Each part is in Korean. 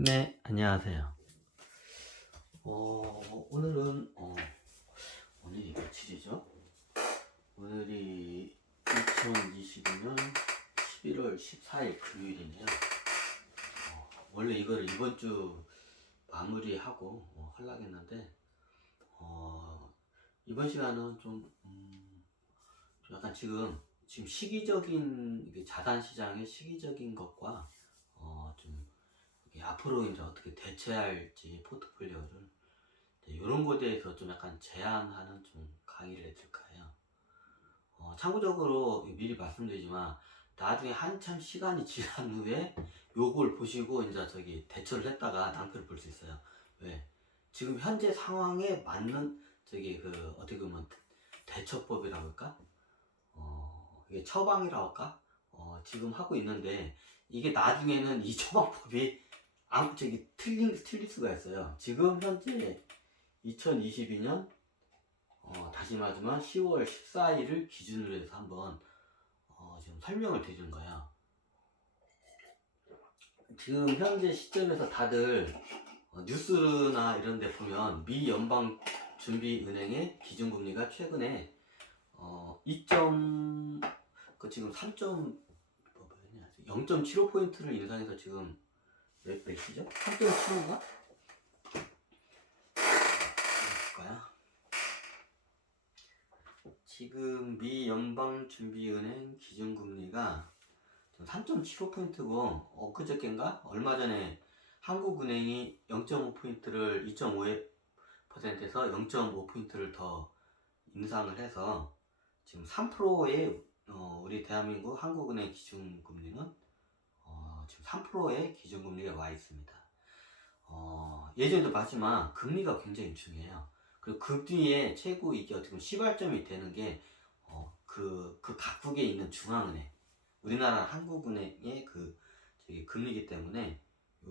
네, 안녕하세요. 오늘은 오늘이 며칠이죠? 오늘이 2022년 11월 14일 금요일이네요. 원래 이거를 이번 주 마무리하고 하려고 했는데 이번 시간은 좀 약간 지금 시기적인 이게 자산 시장의 시기적인 것과 좀 이게 앞으로 이제 어떻게 대처할지 포트폴리오를 이런 거에 대해서 좀 약간 제안하는 좀 강의를 해드릴까 해요. 참고적으로 미리 말씀드리지만 나중에 한참 시간이 지난 후에 요걸 보시고 이제 대처를 했다가 낭패를 볼 수 있어요. 왜? 지금 현재 상황에 맞는 어떻게 보면 대처법이라고 할까? 이게 처방이라고 할까? 지금 하고 있는데 이게 나중에는 이 처방법이 틀릴 수가 있어요. 지금 현재 2022년 다시 말하지만 10월 14일을 기준으로 해서 한번 지금 설명을 드리는 거예요. 지금 현재 시점에서 다들 뉴스나 이런 데 보면 미 연방준비은행의 기준금리가 최근에 지금 0.75포인트를 인상해서 지금 몇이죠? 3.75인가? 볼까요? 지금 미 연방준비은행 기준금리가 3.75포인트고 그저께인가? 얼마 전에 한국은행이 0.5포인트를 2.5%에서 0.5포인트를 더 인상을 해서 지금 3%의 우리 대한민국 한국은행 기준금리는 지금 3%의 기준금리가 와 있습니다. 예전에도 봤지만 금리가 굉장히 중요해요. 그리고 금리의 최고 이게 어떻게 보면 시발점이 되는 게 그 각국에 있는 중앙은행, 우리나라 한국은행의 금리이기 때문에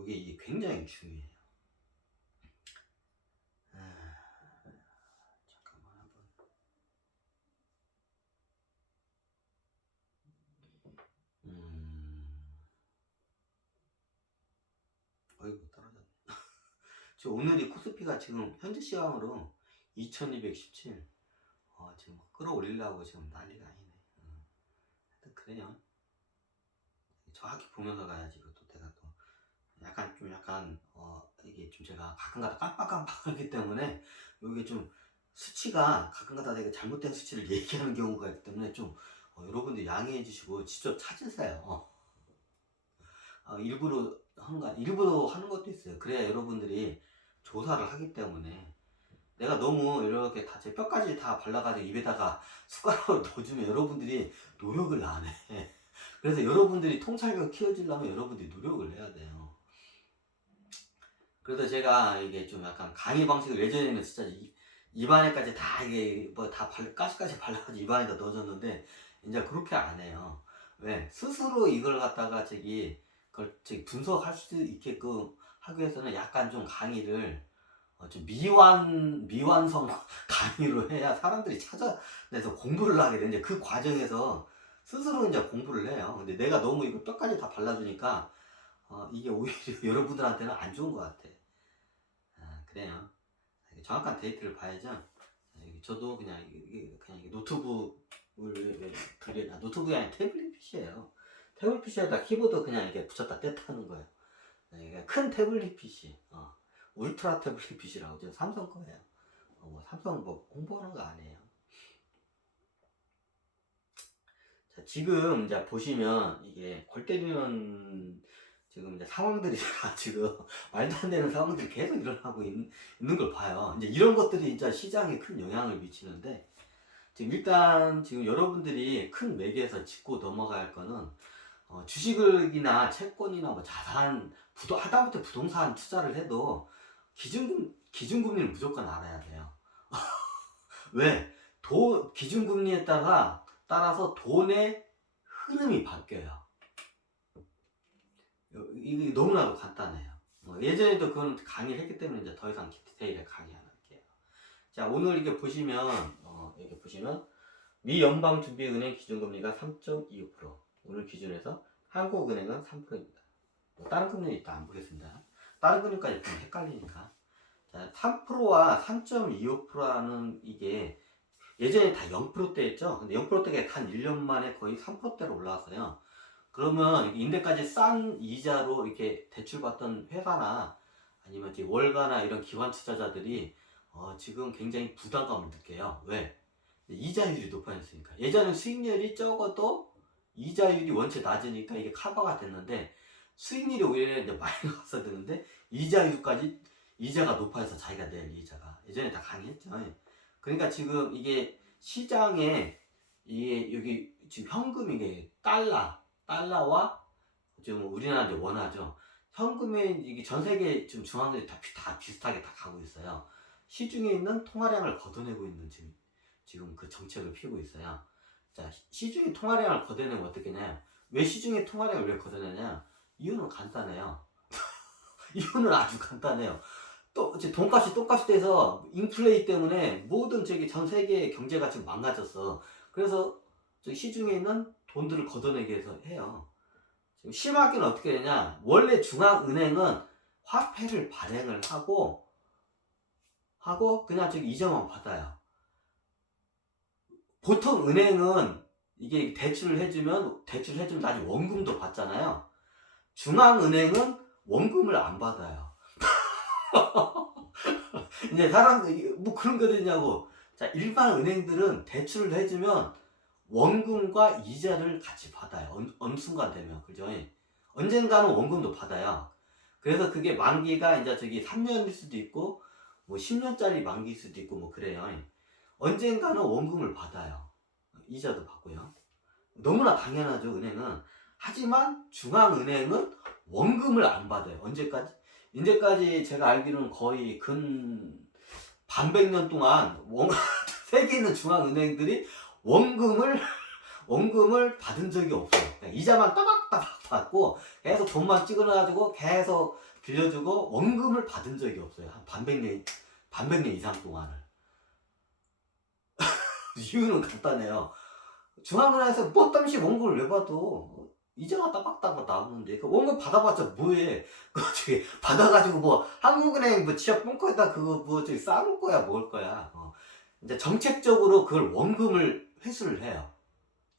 이게 굉장히 중요해요. 잠깐만 한번. 어이구 떨어졌네. 저 오늘이 코스피가 지금 현재 시황으로 2217. 지금 끌어올리려고 지금 난리가 아니네. 하여튼 그래요. 정확히 보면서 가야지. 이것도 내가 또 약간 이게 좀 제가 가끔가다 깜빡깜빡하기 때문에 이게 좀 수치가 가끔가다 내가 잘못된 수치를 얘기하는 경우가 있기 때문에 좀 여러분들 양해해 주시고 직접 찾으세요. 일부러 하는 것도 있어요. 그래야 여러분들이 조사를 하기 때문에 내가 너무 이렇게 다 제 뼈까지 다 발라가지고 입에다가 숟가락을 넣어주면 여러분들이 노력을 안 해. 그래서 여러분들이 통찰력 키워주려면 여러분들이 노력을 해야 돼요. 그래서 제가 이게 좀 약간 강의 방식을 예전에는 진짜 입안에까지 다 이게 가시까지 발라가지고 입안에다 넣어줬는데 이제 그렇게 안 해요. 왜? 스스로 이걸 갖다가 그걸 분석할 수 있게끔 하기 위해서는 약간 좀 강의를 좀 미완성 강의로 해야 사람들이 찾아내서 공부를 하게 되는데 그 과정에서 스스로 이제 공부를 해요. 근데 내가 너무 이거 뼈까지 다 발라주니까 이게 오히려 여러분들한테는 안 좋은 것 같아. 그래요. 정확한 데이터를 봐야죠. 저도 그냥 이게 노트북이 아니라 태블릿 PC예요. 태블릿 PC에다 키보드 그냥 이렇게 붙였다 뗐다 하는 거예요. 큰 태블릿 PC, 울트라 태블릿 PC라고 저 삼성 거예요. 삼성 홍보하는 거 아니에요. 자, 지금 이제 보시면 이게 골 때리는 지금 이제 상황들이 지금 말도 안 되는 상황들이 계속 일어나고 있는 걸 봐요. 이제 이런 것들이 이제 시장에 큰 영향을 미치는데 지금 여러분들이 큰 맥에서 짚고 넘어가야 할 거는 주식이나 채권이나 뭐 자산, 하다못해 부동산 투자를 해도 기준금리를 무조건 알아야 돼요. 왜? 기준금리에 따라서 돈의 흐름이 바뀌어요. 이게 너무나도 간단해요. 예전에도 그건 강의를 했기 때문에 이제 더 이상 디테일에 강의 안 할게요. 자, 오늘 이게 보시면, 이렇게 보시면, 미 연방준비은행 기준금리가 3.25%. 오늘 기준에서 한국은행은 3%입니다. 다른 금리는 이따 안 보겠습니다. 다른 금융까지 보면 헷갈리니까. 자, 3%와 3.25%라는 이게 예전에 다 0%대였죠. 근데 0%대가 단 1년 만에 거의 3%대로 올라왔어요. 그러면 인대까지 싼 이자로 이렇게 대출받던 회사나 아니면 이제 월가나 이런 기관 투자자들이 지금 굉장히 부담감을 느껴요. 왜? 이자율이 높아졌으니까. 예전엔 수익률이 적어도 이자율이 원체 낮으니까 이게 커버가 됐는데 수익률이 오히려 이제 마이너스가 되는데 이자율까지 이자가 높아져서 자기가 낼 이자가 예전에 다 강했죠. 그러니까 지금 이게 시장에 이게 여기 지금 현금 이게 달러와 지금 우리나라 이제 원화죠. 현금에 이게 전 세계 지금 중앙은행이 다 비슷하게 다 가고 있어요. 시중에 있는 통화량을 걷어내고 있는 지금 그 정책을 피우고 있어요. 자, 시중에 통화량을 걷어내면 어떻게냐? 왜 시중에 통화량을 왜 걷어내냐? 이유는 간단해요. 이유는 아주 간단해요. 또 이제 돈값이 똑같이 돼서 인플레이 때문에 모든 저기 전 세계 경제가 지금 망가졌어. 그래서 저기 시중에 있는 돈들을 걷어내기 위해서 해요. 지금 심하게는 어떻게 되냐? 원래 중앙은행은 화폐를 발행을 하고 그냥 저기 이자만 받아요. 보통 은행은 이게 대출을 해주면 나중에 원금도 받잖아요. 중앙은행은 원금을 안 받아요. 이제 사람들 뭐 그런 거 되냐고. 자, 일반 은행들은 대출을 해주면 원금과 이자를 같이 받아요. 어느 순간 되면. 그죠? 언젠가는 원금도 받아요. 그래서 그게 만기가 이제 저기 3년일 수도 있고, 뭐 10년짜리 만기일 수도 있고, 뭐 그래요. 언젠가는 원금을 받아요. 이자도 받고요. 너무나 당연하죠, 은행은. 하지만 중앙은행은 원금을 안 받아요. 언제까지? 이제까지 제가 알기로는 거의 근 반백년 동안 세계에 있는 중앙은행들이 원금을 받은 적이 없어요. 그냥 이자만 따박따박 받고 계속 돈만 찍어놔가지고 계속 빌려주고 원금을 받은 적이 없어요. 한 반백년 이상 동안을. 이유는 간단해요. 중앙은행에서 뭐 땀시 원금을 왜 봐도 이자가 따박따박 나오는데 그 원금 받아봤자 뭐해? 그 저기 받아가지고 뭐 한국은행 뭐 지하 벙커에다 그거 뭐 저기 싸놓을 거야 먹을 거야. 이제 정책적으로 그걸 원금을 회수를 해요.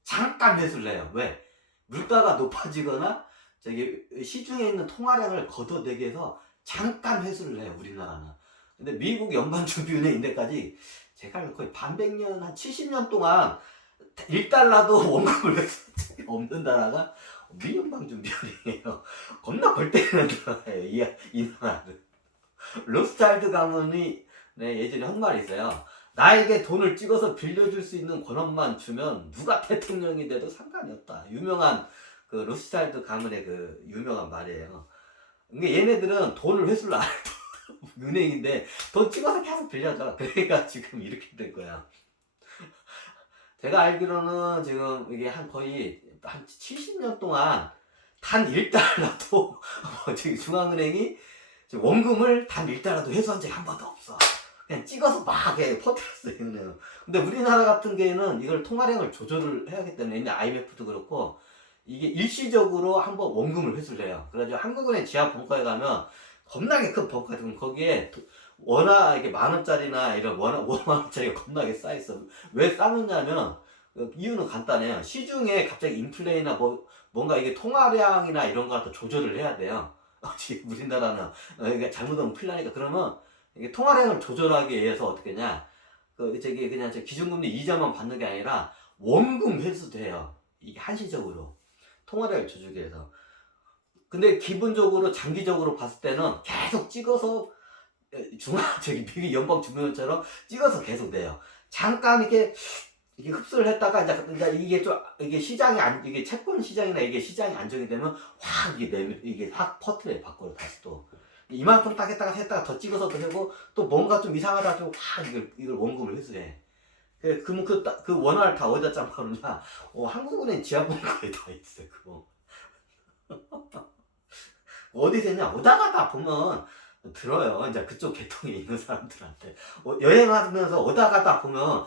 잠깐 회수를 해요. 왜? 물가가 높아지거나 저기 시중에 있는 통화량을 걷어내기 위해서 잠깐 회수를 해요. 우리나라는. 근데 미국 연방준비은행인데까지 제가 알기로 거의 반백년 한 70년 동안 1달러도 원금을 회수한 적이 없는 나라가 미연방준비은행이에요. 겁나 골 때리는 나라예요. 이 나라는. 로스차일드 가문이 예전에 한 말이 있어요. 나에게 돈을 찍어서 빌려줄 수 있는 권한만 주면 누가 대통령이 돼도 상관이 없다. 유명한 그 로스차일드 가문의 그 유명한 말이에요. 그러니까 얘네들은 돈을 회수를 안 해도 은행인데 돈 찍어서 계속 빌려줘. 그러니까 지금 이렇게 된 거야. 제가 알기로는 지금 이게 거의 한 70년 동안 단 1달러도 저기 중앙은행이 원금을 단 1달러도 회수한 적이 한 번도 없어. 그냥 찍어서 막 퍼뜨렸어요. 근데 우리나라 같은 경우에는 이걸 통화량을 조절을 해야 하기 때문에 이제 IMF도 그렇고 이게 일시적으로 한번 원금을 회수를 해요. 그래가지고 한국은행 지하 벙커에 가면 겁나게 큰 벙커가 있으면 거기에 원화 이게 10,000원짜리나 이런 원화 5만원짜리가 겁나게 쌓여있어. 왜 쌓느냐면 이유는 간단해요. 시중에 갑자기 인플레이나 뭔가 이게 통화량이나 이런 거 갖다 조절을 해야 돼요. 우리나라는 이게 잘못하면 큰일 나니까. 그러면 이게 통화량을 조절하기 위해서 어떻게 하냐, 그냥 기준금리 이자만 받는 게 아니라 원금 회수도 해요. 이게 한시적으로 통화량을 조절하기 위해서. 근데 기본적으로 장기적으로 봤을 때는 계속 찍어서 미국 연방준비처럼 찍어서 계속 내요. 잠깐 이게 흡수를 했다가 이제 이게 시장이 이게 채권 시장이나 이게 시장이 안정이 되면 확 이게 확 퍼트려요. 밖으로 다시 또 이만큼 딱 했다가 더 찍어서 또 하고 또 뭔가 좀 이상하다 하고 확 이걸 원금을 회수해. 그러면 그 원화를 다 어디다 짬바느냐? 한국은행 지하본거에 다 있어. 그거 어디서 했냐? 오다가다 보면 들어요. 이제 그쪽 계통에 있는 사람들한테 여행하면서 오다가다 보면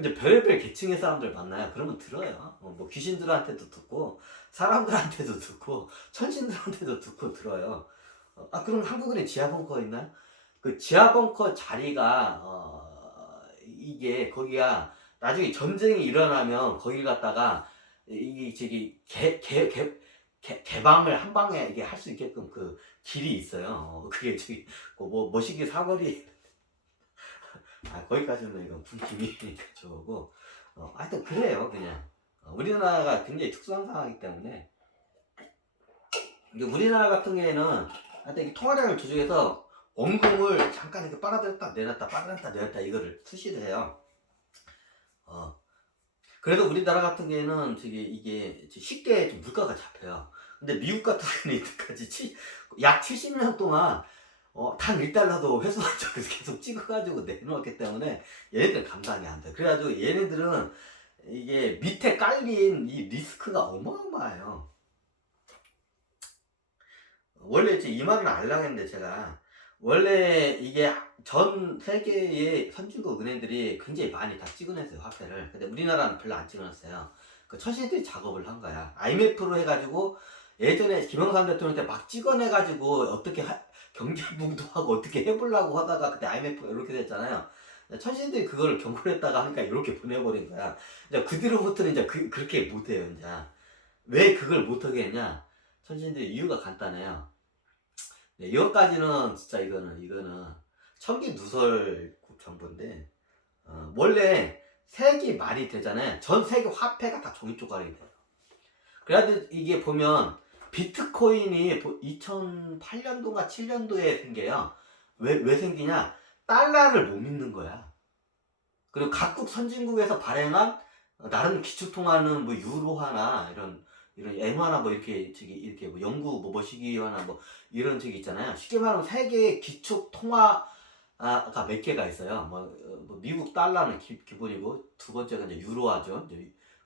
이제 별의별 계층의 사람들 만나요. 그러면 들어요. 뭐 귀신들한테도 듣고 사람들한테도 듣고 천신들한테도 듣고 들어요. 그럼 한국은행 지하 벙커 있나요? 그 지하 벙커 자리가 이게 거기가 나중에 전쟁이 일어나면 거길 갖다가 이게 저기 개방을 한 방에 이게 할 수 있게끔 그 길이 있어요. 그게 저기 뭐 머시기 사거리 거기까지는 이건 군기밀이니까 저거고 하여튼 그래요 그냥. 우리나라가 굉장히 특수한 상황이기 때문에 이게 우리나라 같은 경우에는 하여튼 이 통화량을 조정해서 원금을 잠깐 이렇게 빨아들였다 내놨다 빨아들였다 내놨다 이거를 수시를 해요. 그래도 우리나라 같은 경우에는 저기 이게 쉽게 좀 물가가 잡혀요. 근데 미국 같은 경우는 이때까지 약 70년 동안 단 1달러도 회수한 적을 계속 찍어가지고 내놓았기 때문에 얘네들 감당이 안 돼. 그래가지고 얘네들은 이게 밑에 깔린 이 리스크가 어마어마해요. 원래 이제 이 말은 알려고 했는데 제가 원래 이게 전 세계의 선진국 은행들이 굉장히 많이 다 찍어냈어요 화폐를. 근데 우리나라는 별로 안 찍어냈어요. 그 천신들이 작업을 한 거야. IMF로 해가지고 예전에 김영삼 대통령 때 막 찍어내가지고 어떻게 경제부도 하고 어떻게 해보려고 하다가 그때 IMF가 이렇게 됐잖아요. 천신들이 그걸 경고를 했다가 하니까 이렇게 보내버린 거야. 이제 그 뒤로부터는 이제 그렇게 못해요 이제. 왜 그걸 못하게 했냐? 천신들이 이유가 간단해요. 네, 이거까지는 진짜 이거는 천기누설 정보인데 원래 색이 말이 되잖아요. 전 세계 화폐가 다 종이 쪼가리 돼요. 그래도 이게 보면 비트코인이 2008년도인가 7년도에 생겨요. 왜 생기냐? 달러를 못 믿는 거야. 그리고 각국 선진국에서 발행한 나름 기축통화는 뭐 유로화나 이런 엔화나 뭐 이렇게 뭐 영구 뭐 머시기화나 뭐 이런 저기 있잖아요. 쉽게 말하면 세계의 기축통화가 몇 개가 있어요. 뭐 미국 달러는 기본이고 두 번째가 이제 유로화죠.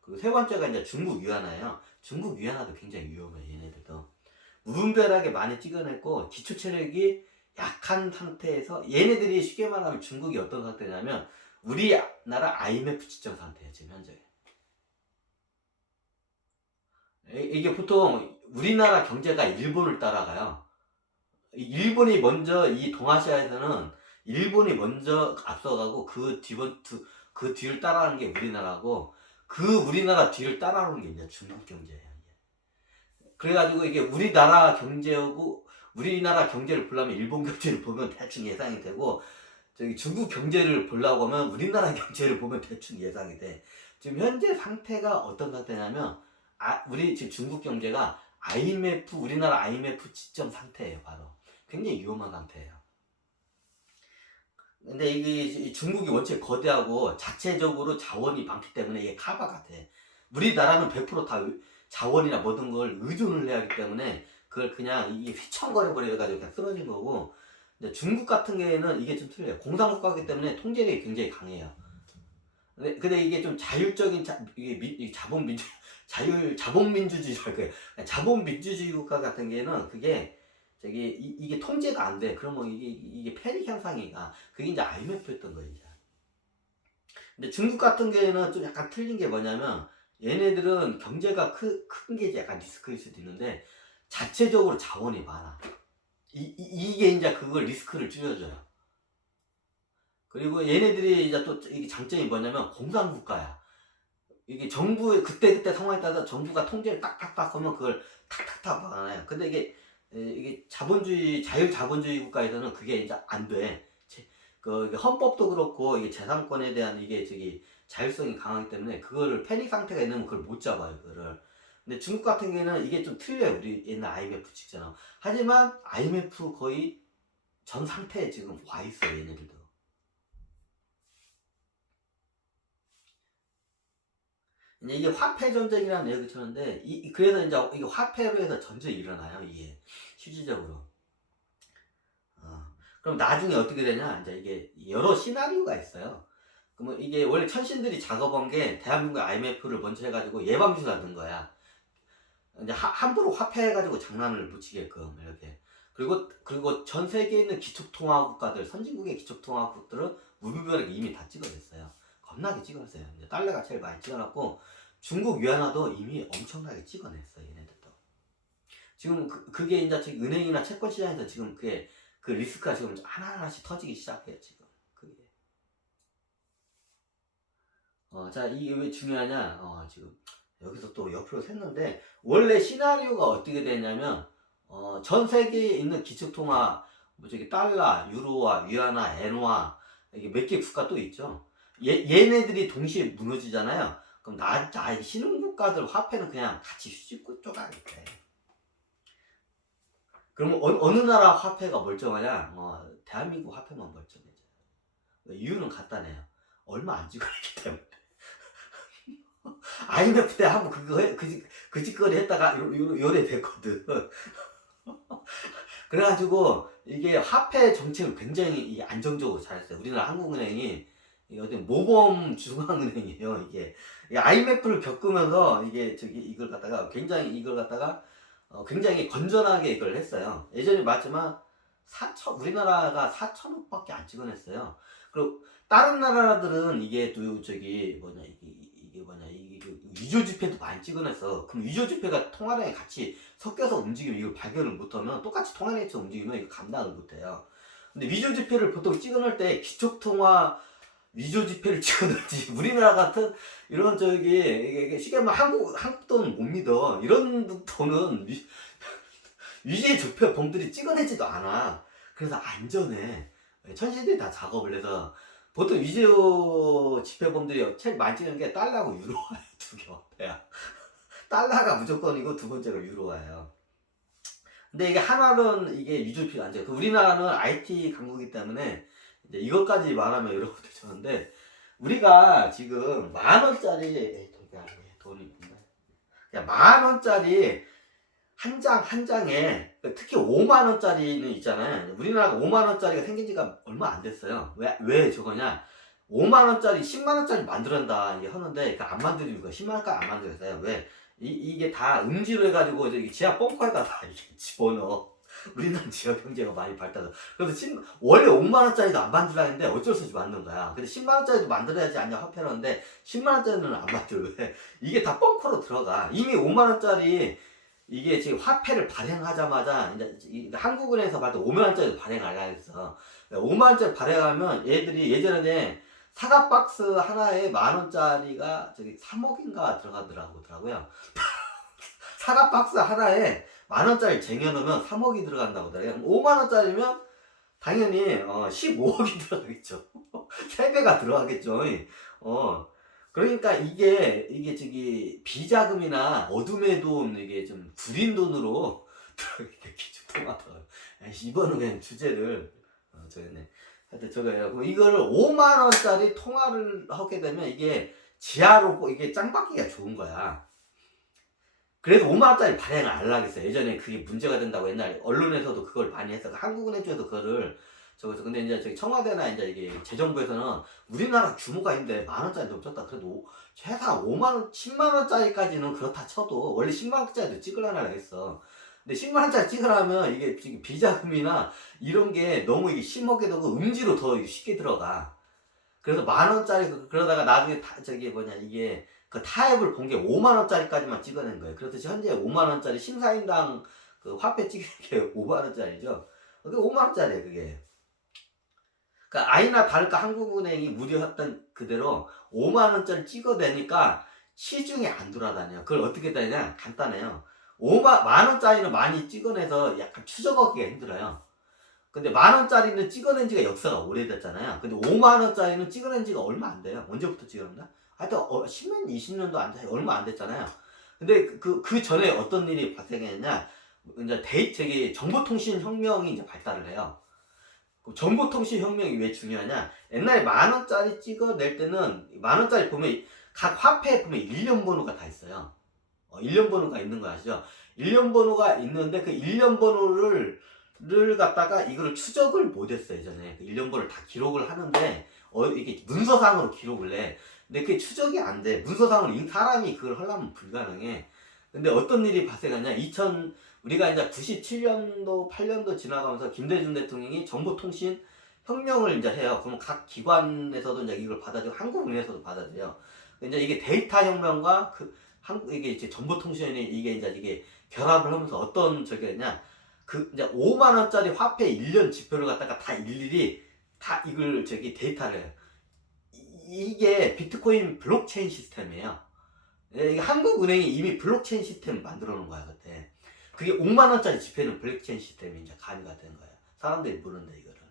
그리고 세 번째가 이제 중국 위안화예요. 중국 위안화도 굉장히 위험해 얘네들도. 무분별하게 많이 찍어냈고 기초 체력이 약한 상태에서 얘네들이 쉽게 말하면 중국이 어떤 상태냐면 우리나라 IMF 지정 상태예요 지금 현재. 이게 보통 우리나라 경제가 일본을 따라가요. 일본이 먼저 이 동아시아에서는 일본이 먼저 앞서가고 그 뒤를 따라가는 게 우리나라고 그 우리나라 뒤를 따라오는 게 이제 중국 경제예요. 그래가지고 이게 우리나라 경제하고 우리나라 경제를 보려면 일본 경제를 보면 대충 예상이 되고 저기 중국 경제를 보려고 하면 우리나라 경제를 보면 대충 예상이 돼. 지금 현재 상태가 어떤 상태냐면 우리 지금 중국 경제가 우리나라 IMF 지점 상태예요 바로. 굉장히 위험한 상태예요. 근데 이게 중국이 원체 거대하고 자체적으로 자원이 많기 때문에 이게 카바가 돼. 우리나라는 100%다 자원이나 모든 걸 의존을 해야 하기 때문에 그걸 그냥 이게 휘청거려 버려가지고 그냥 쓰러진 거고. 근데 중국 같은 경우에는 이게 좀 틀려요. 공산국가이기 때문에 통제력이 굉장히 강해요. 근데 이게 좀 자율적인 이게 자본민주주의랄까요. 자본민주주의 국가 같은 경우에는 그게 이게 통제가 안 돼. 그러면 이게 패닉 현상이 그게 이제 IMF였던 거예요. 이제. 근데 중국 같은 경우에는 좀 약간 틀린 게 뭐냐면 얘네들은 경제가 큰 게 약간 리스크일 수도 있는데 자체적으로 자원이 많아. 이게 이제 그걸 리스크를 줄여줘요. 그리고 얘네들이 이제 또 이게 장점이 뭐냐면 공산국가야. 이게 정부 그때 상황에 따라서 정부가 통제를 딱딱딱 하면 그걸 탁탁탁 막아놔요. 근데 이게 자유자본주의 국가에서는 그게 이제 안 돼. 그 헌법도 그렇고 이게 재산권에 대한 이게 자율성이 강하기 때문에 그거를 패닉 상태가 있으면 그걸 못 잡아요. 그거를. 근데 중국 같은 경우에는 이게 좀 틀려요. 우리 옛날 IMF 직전하고. 하지만 IMF 거의 전 상태에 지금 와 있어요. 얘네들도. 이제 이게 화폐 전쟁이라는 얘기 쳤는데 그래서 이제 이게 화폐로 해서 전쟁이 일어나요. 이게 실질적으로. 그럼 나중에 어떻게 되냐? 이제 이게 여러 시나리오가 있어요. 그러면 이게 원래 천신들이 작업한 게 대한민국 IMF를 먼저 해가지고 예방주사 넣은 거야. 이제 함부로 화폐 해가지고 장난을 못 치게끔 이렇게. 그리고 전 세계에 있는 기축통화 국가들, 선진국의 기축통화 국들은 무분별하게 이미 다 찍어냈어요. 겁나게 찍어냈어요. 이제 달러가 제일 많이 찍어놨고 중국 위안화도 이미 엄청나게 찍어냈어요. 얘네들도. 지금 그게 이제 지금 은행이나 채권 시장에서 지금 그게 그 리스크가 지금 하나하나씩 터지기 시작해요, 지금. 그게. 자, 이게 왜 중요하냐? 지금 여기서 또 옆으로 샜는데, 원래 시나리오가 어떻게 되냐면, 전 세계에 있는 기축통화, 뭐 저기 달러, 유로화, 위안화, 엔화, 이게 몇 개 국가 또 있죠. 얘네들이 동시에 무너지잖아요. 그럼 신흥국가들 화폐는 그냥 같이 휘집고 쪼가겠대. 그러면 어느 나라 화폐가 멀쩡하냐? 대한민국 화폐만 멀쩡해져. 이유는 간단해요. 얼마 안 찍어냈기 때문에. IMF 때 한번 그 짓거리 했다가 요래 됐거든. 그래가지고 이게 화폐 정책을 굉장히 이게 안정적으로 잘했어요. 우리나라 한국은행이 어떤 모범 중앙은행이에요. 이게 IMF를 겪으면서 이게 이걸 갖다가 굉장히 건전하게 이걸 했어요. 예전에 맞지만 우리나라가 4천억밖에 안 찍어냈어요. 그리고 다른 나라들은 이게 또 이게 위조 지폐도 많이 찍어냈어. 그럼 위조 지폐가 통화량에 같이 섞여서 움직이면 이걸 발견을 못하면 똑같이 통화량에서 움직이면 이거 감당을 못해요. 근데 위조 지폐를 보통 찍어낼 때 기축통화 위조 지폐를 찍어내지. 우리나라 같은 이런 이게 쉽게 말하면 한국 돈은 못 믿어. 이런 돈은 위조의 지폐범들이 찍어내지도 않아. 그래서 안전해. 천신들이 다 작업을 해서 보통 위조 지폐범들이 제일 많이 찍는 게 달러하고 유로화예요. 두 개 화폐야. 달러가 무조건이고 두 번째가 유로화예요. 근데 이게 하나는 이게 위조 지폐가 안 돼요. 우리나라는 IT 강국이기 때문에 이제 이것까지 말하면 여러분들 좋은데, 우리가 지금 10,000원짜리 돈이 그냥 10,000원짜리 한 장에 특히 50,000원짜리는 있잖아요. 우리나라가 50,000원짜리가 생긴 지가 얼마 안 됐어요. 왜 저거냐? 50,000원짜리 10만원짜리 만들었다 하는데 안 만드는 이유가 10만원까지 안 만들었어요. 왜? 이게 다 음지로 해가지고 지하 벙커에다 다 집어넣어. 우리나라 지역 경제가 많이 발달해서. 그래서 원래 5만원짜리도 안 만들라 했는데 어쩔 수 없이 만든 거야. 근데 10만원짜리도 만들어야지 않냐 화폐라는데 10만원짜리는 안 만들어. 왜? 이게 다 벙커로 들어가. 이미 5만원짜리 이게 지금 화폐를 발행하자마자 이제 한국은행에서 발행 5만원짜리 발행하려 했어. 5만원짜리 발행하면 얘들이 예전에 사과 박스 하나에 10,000원짜리가 3억인가 들어가더라고요. 사과 박스 하나에 10,000원짜리 쟁여놓으면 3억이 들어간다고 하더라고요. 5만원짜리면 당연히 15억이 들어가겠죠. 3배가 들어가겠죠. 그러니까 이게 비자금이나 어둠의 돈, 이게 좀 구린 돈으로 들어가게 기축통화가. 이번은 그냥 주제를 하여튼 저거예요. 이거를 5만원짜리 통화를 하게 되면 이게 지하로 이게 짱박기가 좋은 거야. 그래서 5만원짜리 발행을 안 하겠어요. 예전에 그게 문제가 된다고 옛날 언론에서도 그걸 많이 했어. 한국은행 쪽에도 그거를 근데 이제 청와대나 이제 이게 재정부에서는 우리나라 규모가 있는데 10,000원짜리 넘쳤다. 그래도 최소한 5만원, 10만원짜리까지는 그렇다 쳐도 원래 10만원짜리도 찍으려나 했어. 근데 10만원짜리 찍으려면 이게 지금 비자금이나 이런 게 너무 이게 심하게 되고 음지로 더 쉽게 들어가. 그래서 10,000원짜리 그러다가 나중에 이게 그 타협을 본 게 5만원짜리까지만 찍어낸 거예요. 그래서 현재 5만원짜리 심사인당 그 화폐 찍는 게 5만원짜리죠. 그게 5만원짜리예요, 그게. 그러니까 아니나 다를까 한국은행이 우려했던 그대로 5만원짜리 찍어대니까 시중에 안 돌아다녀요. 그걸 어떻게 되냐? 간단해요. 10,000원짜리는 많이 찍어내서 약간 추적하기가 힘들어요. 근데 10,000원짜리는 찍어낸 지가 역사가 오래됐잖아요. 근데 5만원짜리는 찍어낸 지가 얼마 안 돼요. 언제부터 찍었나? 하여튼 10년, 20년도 안 돼. 얼마 안 됐잖아요. 근데 그 전에 어떤 일이 발생했냐? 이제 정보통신 혁명이 이제 발달을 해요. 정보통신 혁명이 왜 중요하냐? 옛날에 10,000원짜리 찍어낼 때는 10,000원짜리 보면 각 화폐에 보면 일련 번호가 다 있어요. 일련 번호가 있는 거 아시죠? 일련 번호가 있는데 그 일련 번호를 갖다가 이거를 추적을 못했어요. 예전에 그 일련 번호를 다 기록을 하는데 이게 문서상으로 기록을 해. 근데 그게 추적이 안 돼. 문서상으로 사람이 그걸 하려면 불가능해. 근데 어떤 일이 발생하냐? 우리가 이제 97년도, 8년도 지나가면서 김대중 대통령이 정보통신 혁명을 이제 해요. 그럼 각 기관에서도 이제 이걸 받아들이고 한국은행에서도 받아들여요. 이제 이게 데이터 혁명과 이게 이제 정보통신이 이게 결합을 하면서 어떤 저기냐, 그 이제 5만 원짜리 화폐 1년 지표를 갖다가 다 일일이 다 이걸 저기 데이터를 해요. 이게 비트코인 블록체인 시스템이에요. 이게 한국은행이 이미 블록체인 시스템 만들어 놓은 거야 그때. 그게 5만 원짜리 지폐는 블록체인 시스템이 이제 가미가 된 거예요. 사람들이 모르는데 이거를.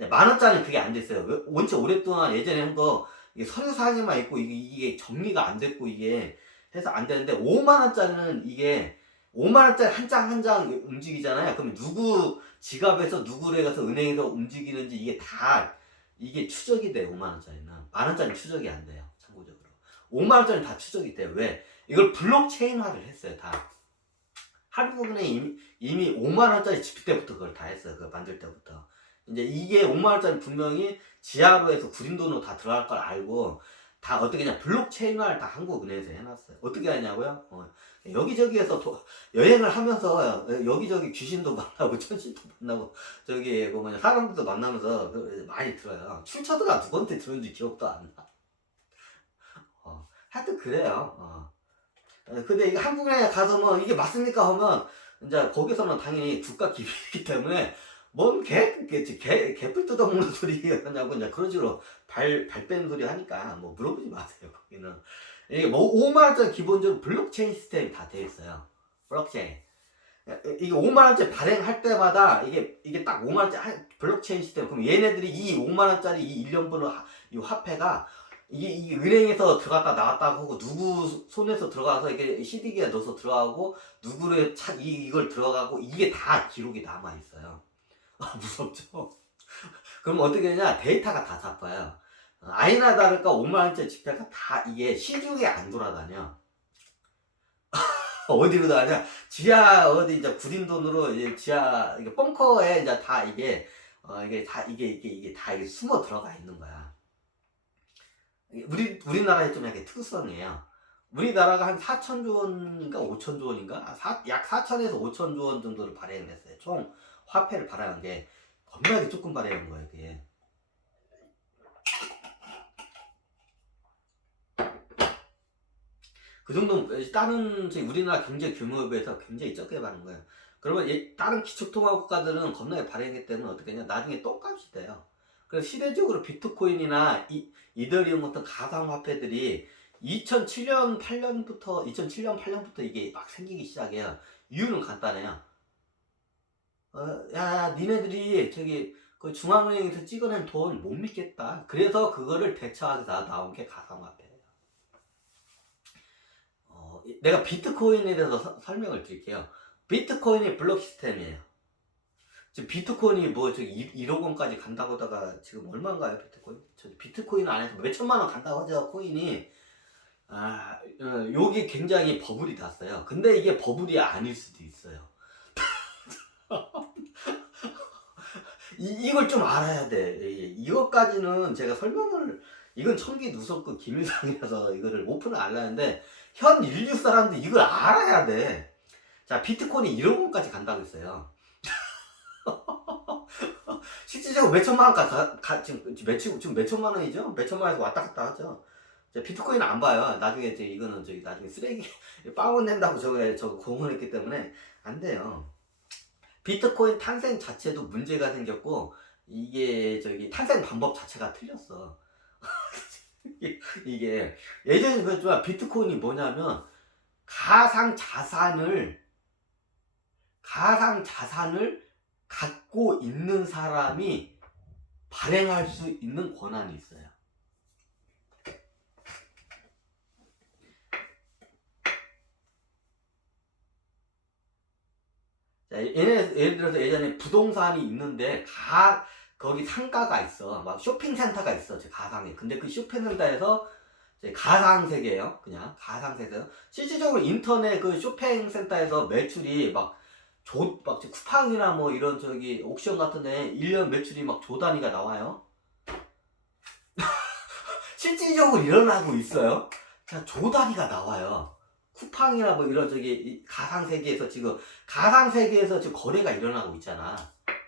10,000원짜리는 그게 안 됐어요. 원체 오랫동안 예전에 한 거 이게 서류상에만 있고 이게 정리가 안 됐고 이게 해서 안 되는데 5만 원짜리는 이게 5만 원짜리 한 장 한 장 움직이잖아요. 그럼 누구 지갑에서 누구를 가서 은행에서 움직이는지 이게 다 이게 추적이 돼요. 5만 원짜리는 10,000원짜리는 추적이 안 돼요. 참고적으로 5만 원짜리는 다 추적이 돼요. 왜? 이걸 블록체인화를 했어요. 다 한국은행이 이미 5만 원짜리 지폐 때부터 그걸 다 했어요. 그걸 만들 때부터. 이제 이게 5만 원짜리 분명히 지하로 해서 구린 돈으로 다 들어갈 걸 알고 다 어떻게 그냥 블록체인화를 다 한국은행에서 해놨어요. 어떻게 하냐고요? 여기저기에서 여행을 하면서 여기저기 귀신도 만나고 천신도 만나고 저기 뭐 뭐냐 사람들도 만나면서 많이 들어요. 출처가 누구한테 들었는지 기억도 안 나. 하여튼 그래요. 근데 이게 한국은행에 가서 뭐 이게 맞습니까 하면 이제 거기서는 당연히 국가 기밀이기 때문에 뭔 개뿔 뜯어먹는 소리 하냐고 이제 그런 식으로 발 빼는 소리 하니까 뭐 물어보지 마세요. 거기는 이게 뭐 5만 원짜리 기본적으로 블록체인 시스템이 다 돼 있어요. 블록체인. 이게 5만 원짜리 발행할 때마다 이게 딱 5만 원짜리 블록체인 시스템. 그럼 얘네들이 이 5만 원짜리 이 1년 번호 이 화폐가 이게 은행에서 들어갔다 나왔다 하고 누구 손에서 들어가서 이게 CD기에 넣어서 들어가고 누구를 이걸 들어가고 이게 다 기록이 남아 있어요. 무섭죠? 그럼 어떻게 되냐? 데이터가 다 잡아요. 아니나 다를까 5만 원짜리 지폐가 다 이게 시중에 안 돌아다녀. 어디로 다냐? 지하 어디 이제 구린 돈으로 이제 지하 이게 벙커에 이제 다 이게 다 숨어 들어가 있는 거야. 우리나라의 좀 약간 특성이에요. 우리나라가 한 4천조 원인가 5천조 원인가 약 4천에서 5천조 원 정도를 발행을 했어요. 총 화폐를 발행한 게 겁나게 조금 발행한 거예요. 그게. 그 정도 다른 우리나라 경제 규모에 비해서 굉장히 적게 발행한 거예요. 그러면 다른 기축통화 국가들은 겁나게 발행했기 때문에 어떻게 하냐 나중에 똥값이 돼요. 그래서 시대적으로 비트코인이나 이더리움 같은 가상화폐들이 2007년 8년부터 이게 막 생기기 시작해요. 이유는 간단해요. 야, 니네들이 저기 그 중앙은행에서 찍어낸 돈 못 믿겠다. 그래서 그거를 대처하기 위해서 나온 게 가상화폐예요. 내가 비트코인에 대해서 설명을 드릴게요. 비트코인이 블록 시스템이에요. 지금 비트코인이 뭐 저기 1억 원까지 간다고 하다가 지금 얼마인가요 비트코인? 저 비트코인 안에서 몇 천만 원 간다고 하죠 코인이. 요게 굉장히 버블이 났어요. 근데 이게 버블이 아닐 수도 있어요. 이걸 좀 알아야 돼. 이것까지는 제가 설명을 이건 청기 누석그 기밀상이라서 이거를 오픈을 안 하는데 현 인류 사람들 이걸 알아야 돼. 자 비트코인이 1억 원까지 간다고 했어요. 실질적으로 몇 천만 원까지 지금 몇 천만 원이죠? 몇 천만 원에서 왔다 갔다 하죠. 비트코인은 안 봐요. 나중에 이거는 저기 나중에 쓰레기 빵원 낸다고 저거 공언했기 때문에 안 돼요. 비트코인 탄생 자체도 문제가 생겼고 이게 저기 탄생 방법 자체가 틀렸어. 이게 예전에 그랬지만 비트코인이 뭐냐면 가상 자산을 갖고 있는 사람이 발행할 수 있는 권한이 있어요. 예를 들어서 예전에 부동산이 있는데 거기 상가가 있어. 막 쇼핑센터가 있어. 제 가상에. 근데 그 쇼핑센터에서 가상세계예요. 그냥 가상세계요. 실질적으로 인터넷 그 쇼핑센터에서 매출이 막 쿠팡이나 뭐 이런 저기 옥션 같은데 1년 매출이 막 조 단위가 나와요. 실질적으로 일어나고 있어요. 자, 조 단위가 나와요. 쿠팡이나 뭐 이런 저기 가상세계에서 지금 거래가 일어나고 있잖아.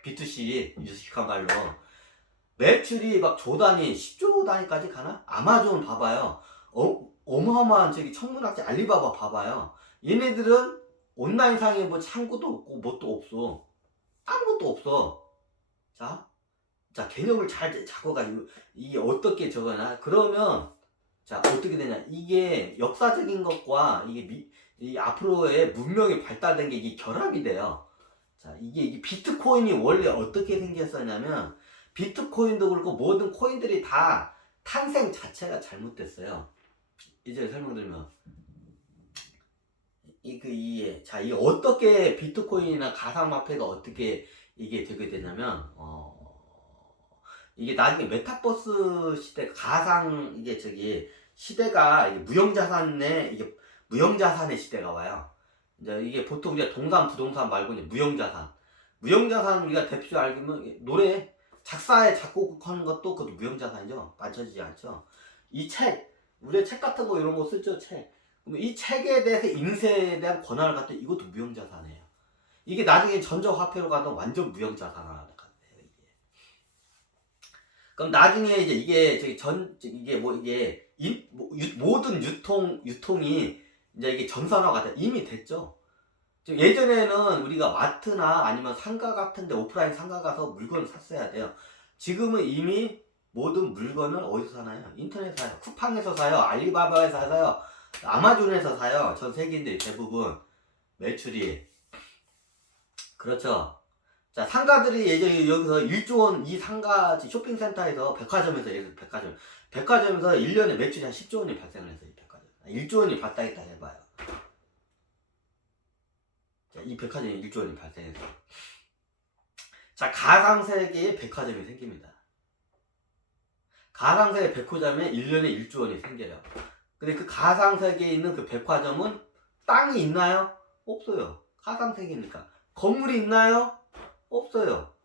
B2C 유식한 말로 매출이 막 조 단위 10조 단위까지 가나? 아마존 봐봐요. 어마어마한 저기 천문학자 알리바바 봐봐요. 얘네들은 온라인상에 뭐 창구도 없고 뭣도 없어. 아무것도 없어. 자, 개념을 잘 잡아가지고 이게 어떻게 적어나? 그러면 자, 어떻게 되냐? 이게 역사적인 것과 이 앞으로의 문명이 발달된 게 이게 결합이 돼요. 자, 이게 비트코인이 원래 어떻게 생겼었냐면, 비트코인도 그렇고 모든 코인들이 다 탄생 자체가 잘못됐어요. 이제 설명드리면, 자, 이게 어떻게 비트코인이나 가상화폐가 어떻게 이게 되게 되냐면, 이게 나중에 메타버스 시대, 시대가 이게 무형자산의 시대가 와요. 이제 이게 보통 이제 동산, 부동산 말고 이제 무형자산. 무형자산 우리가 대표적으로 알면 노래, 작사에 작곡하는 것도 그것도 무형자산이죠. 만져지지 않죠. 우리 책 같은 거 이런 거 쓰죠, 책. 그럼 이 책에 대해서 인쇄에 대한 권한을 갖다 이것도 무형자산이에요. 이게 나중에 전자화폐로 가도 완전 무형자산화가 돼요. 그럼 나중에 이제 모든 유통이 이제 이게 전산화가 이미 됐죠. 예전에는 우리가 마트나 아니면 상가 같은데 오프라인 상가 가서 물건을 샀어야 돼요. 지금은 이미 모든 물건을 어디서 사나요? 인터넷 사요. 쿠팡에서 사요. 알리바바에서 사요. 아마존에서 사요. 전 세계인들이 대부분 매출이. 그렇죠. 자, 상가들이 예전에 여기서 1조 원, 이 상가 쇼핑센터에서 백화점에서 1년에 매출이 한 10조 원이 발생을 했어요. 이 백화점. 1조 원이 발생했다 해봐요. 자, 이 백화점이 1조 원이 발생해서. 자, 가상세계에 백화점이 생깁니다. 가상세계 백화점에 1년에 1조 원이 생겨요. 근데 그 가상세계에 있는 그 백화점은 땅이 있나요? 없어요. 가상세계니까. 건물이 있나요? 없어요.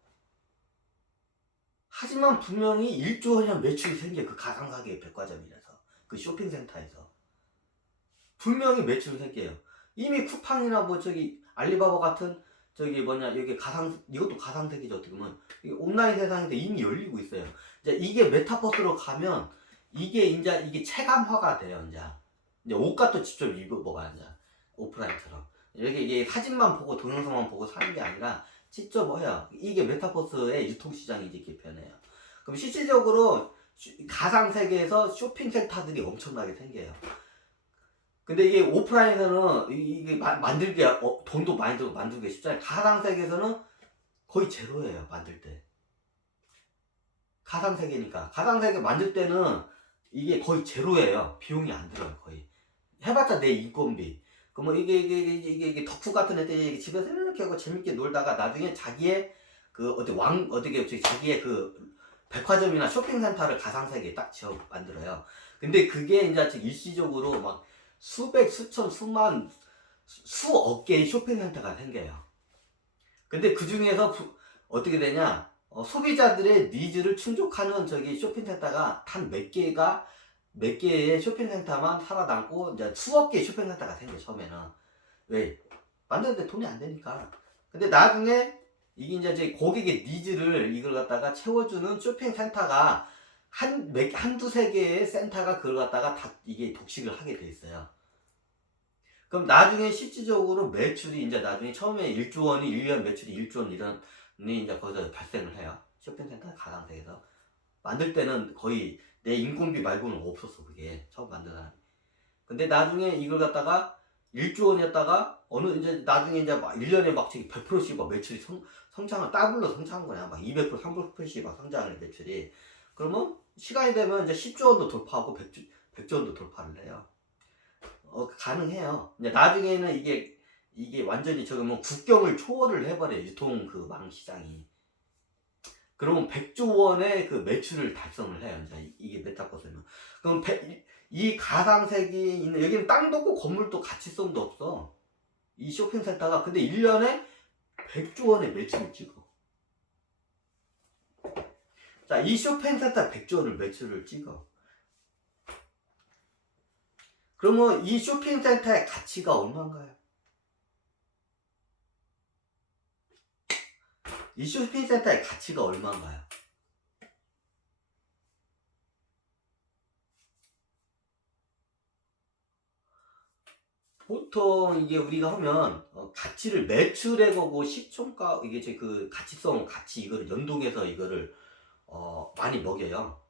하지만 분명히 1조 원이란 매출이 생겨요. 그 가상세계 백화점이라서. 그 쇼핑센터에서. 분명히 매출이 생겨요. 이미 쿠팡이나 뭐 알리바바 같은 이것도 가상세계죠. 어떻게 보면. 온라인 세상에서 이미 열리고 있어요. 이제 이게 메타버스로 가면 이게 체감화가 돼요. 이제 옷값도 직접 입어봐요. 이제 오프라인처럼. 이게 사진만 보고 동영상만 보고 사는 게 아니라 직접 해요. 이게 메타버스의 유통시장이 이렇게 변해요. 그럼 실질적으로 가상세계에서 쇼핑센터들이 엄청나게 생겨요. 근데 이게 오프라인에서는 이게 돈도 많이 들고 만들기 쉽잖아요. 가상세계에서는 거의 제로예요. 만들 때. 가상세계니까. 가상세계 만들 때는 이게 거의 제로예요. 비용이 안 들어요. 거의. 해봤자 내 인건비. 그러면 이게 덕후 같은 애들이 집에서 이렇게 하고 재밌게 놀다가 나중에 자기의 자기의 백화점이나 쇼핑센터를 가상세계에 딱 지어 만들어요. 근데 그게 이제 일시적으로 막 수백, 수천, 수억 개의 쇼핑센터가 생겨요. 근데 그 중에서 어떻게 되냐? 소비자들의 니즈를 충족하는 쇼핑센터가 단 몇 개의 쇼핑센터만 살아남고 이제 수억 개의 쇼핑센터가 생겨 처음에는. 왜? 만드는데 돈이 안 되니까. 근데 나중에 이게 이제 고객의 니즈를 이걸 갖다가 채워주는 쇼핑센터가 한두세 개의 센터가 그걸 갖다가 다 이게 독식을 하게 돼 있어요. 그럼 나중에 실질적으로 매출이 이제 나중에 처음에 1조 원이 1년 매출이 1조 원 이런이 이제 거기서 발생을 해요. 쇼핑센터 가상세계에서. 만들 때는 거의 내 인건비 말고는 없었어, 그게. 처음 만든 사람이. 근데 나중에 이걸 갖다가 1조 원이었다가 이제 나중에 이제 막 1년에 막 100%씩 막 매출이 성장을 더블로 성장한 거야. 막 200%, 300%씩 막 성장하는 매출이. 그러면 시간이 되면 이제 10조 원도 돌파하고 100조 원도 돌파를 해요. 가능해요. 이제 나중에는 이게 완전히 국경을 초월을 해버려요. 유통 망 시장이. 그러면 100조 원의 그 매출을 달성을 해요. 이제 이게 메타버스는. 그럼 이 가상세계에 있는, 여기는 땅도 없고 건물도 가치성도 없어. 이 쇼핑센터가. 근데 1년에 100조 원의 매출을 찍어. 자, 이 쇼핑센터 100조 원을 매출을 찍어. 그러면 이 쇼핑센터의 가치가 얼마인가요? 이 쇼핑센터의 가치가 얼마인가요? 보통 이게 우리가 하면 가치를 매출의 거고 시총가 이게 제 그 가치성 가치 이거를 연동해서 이거를 많이 먹여요.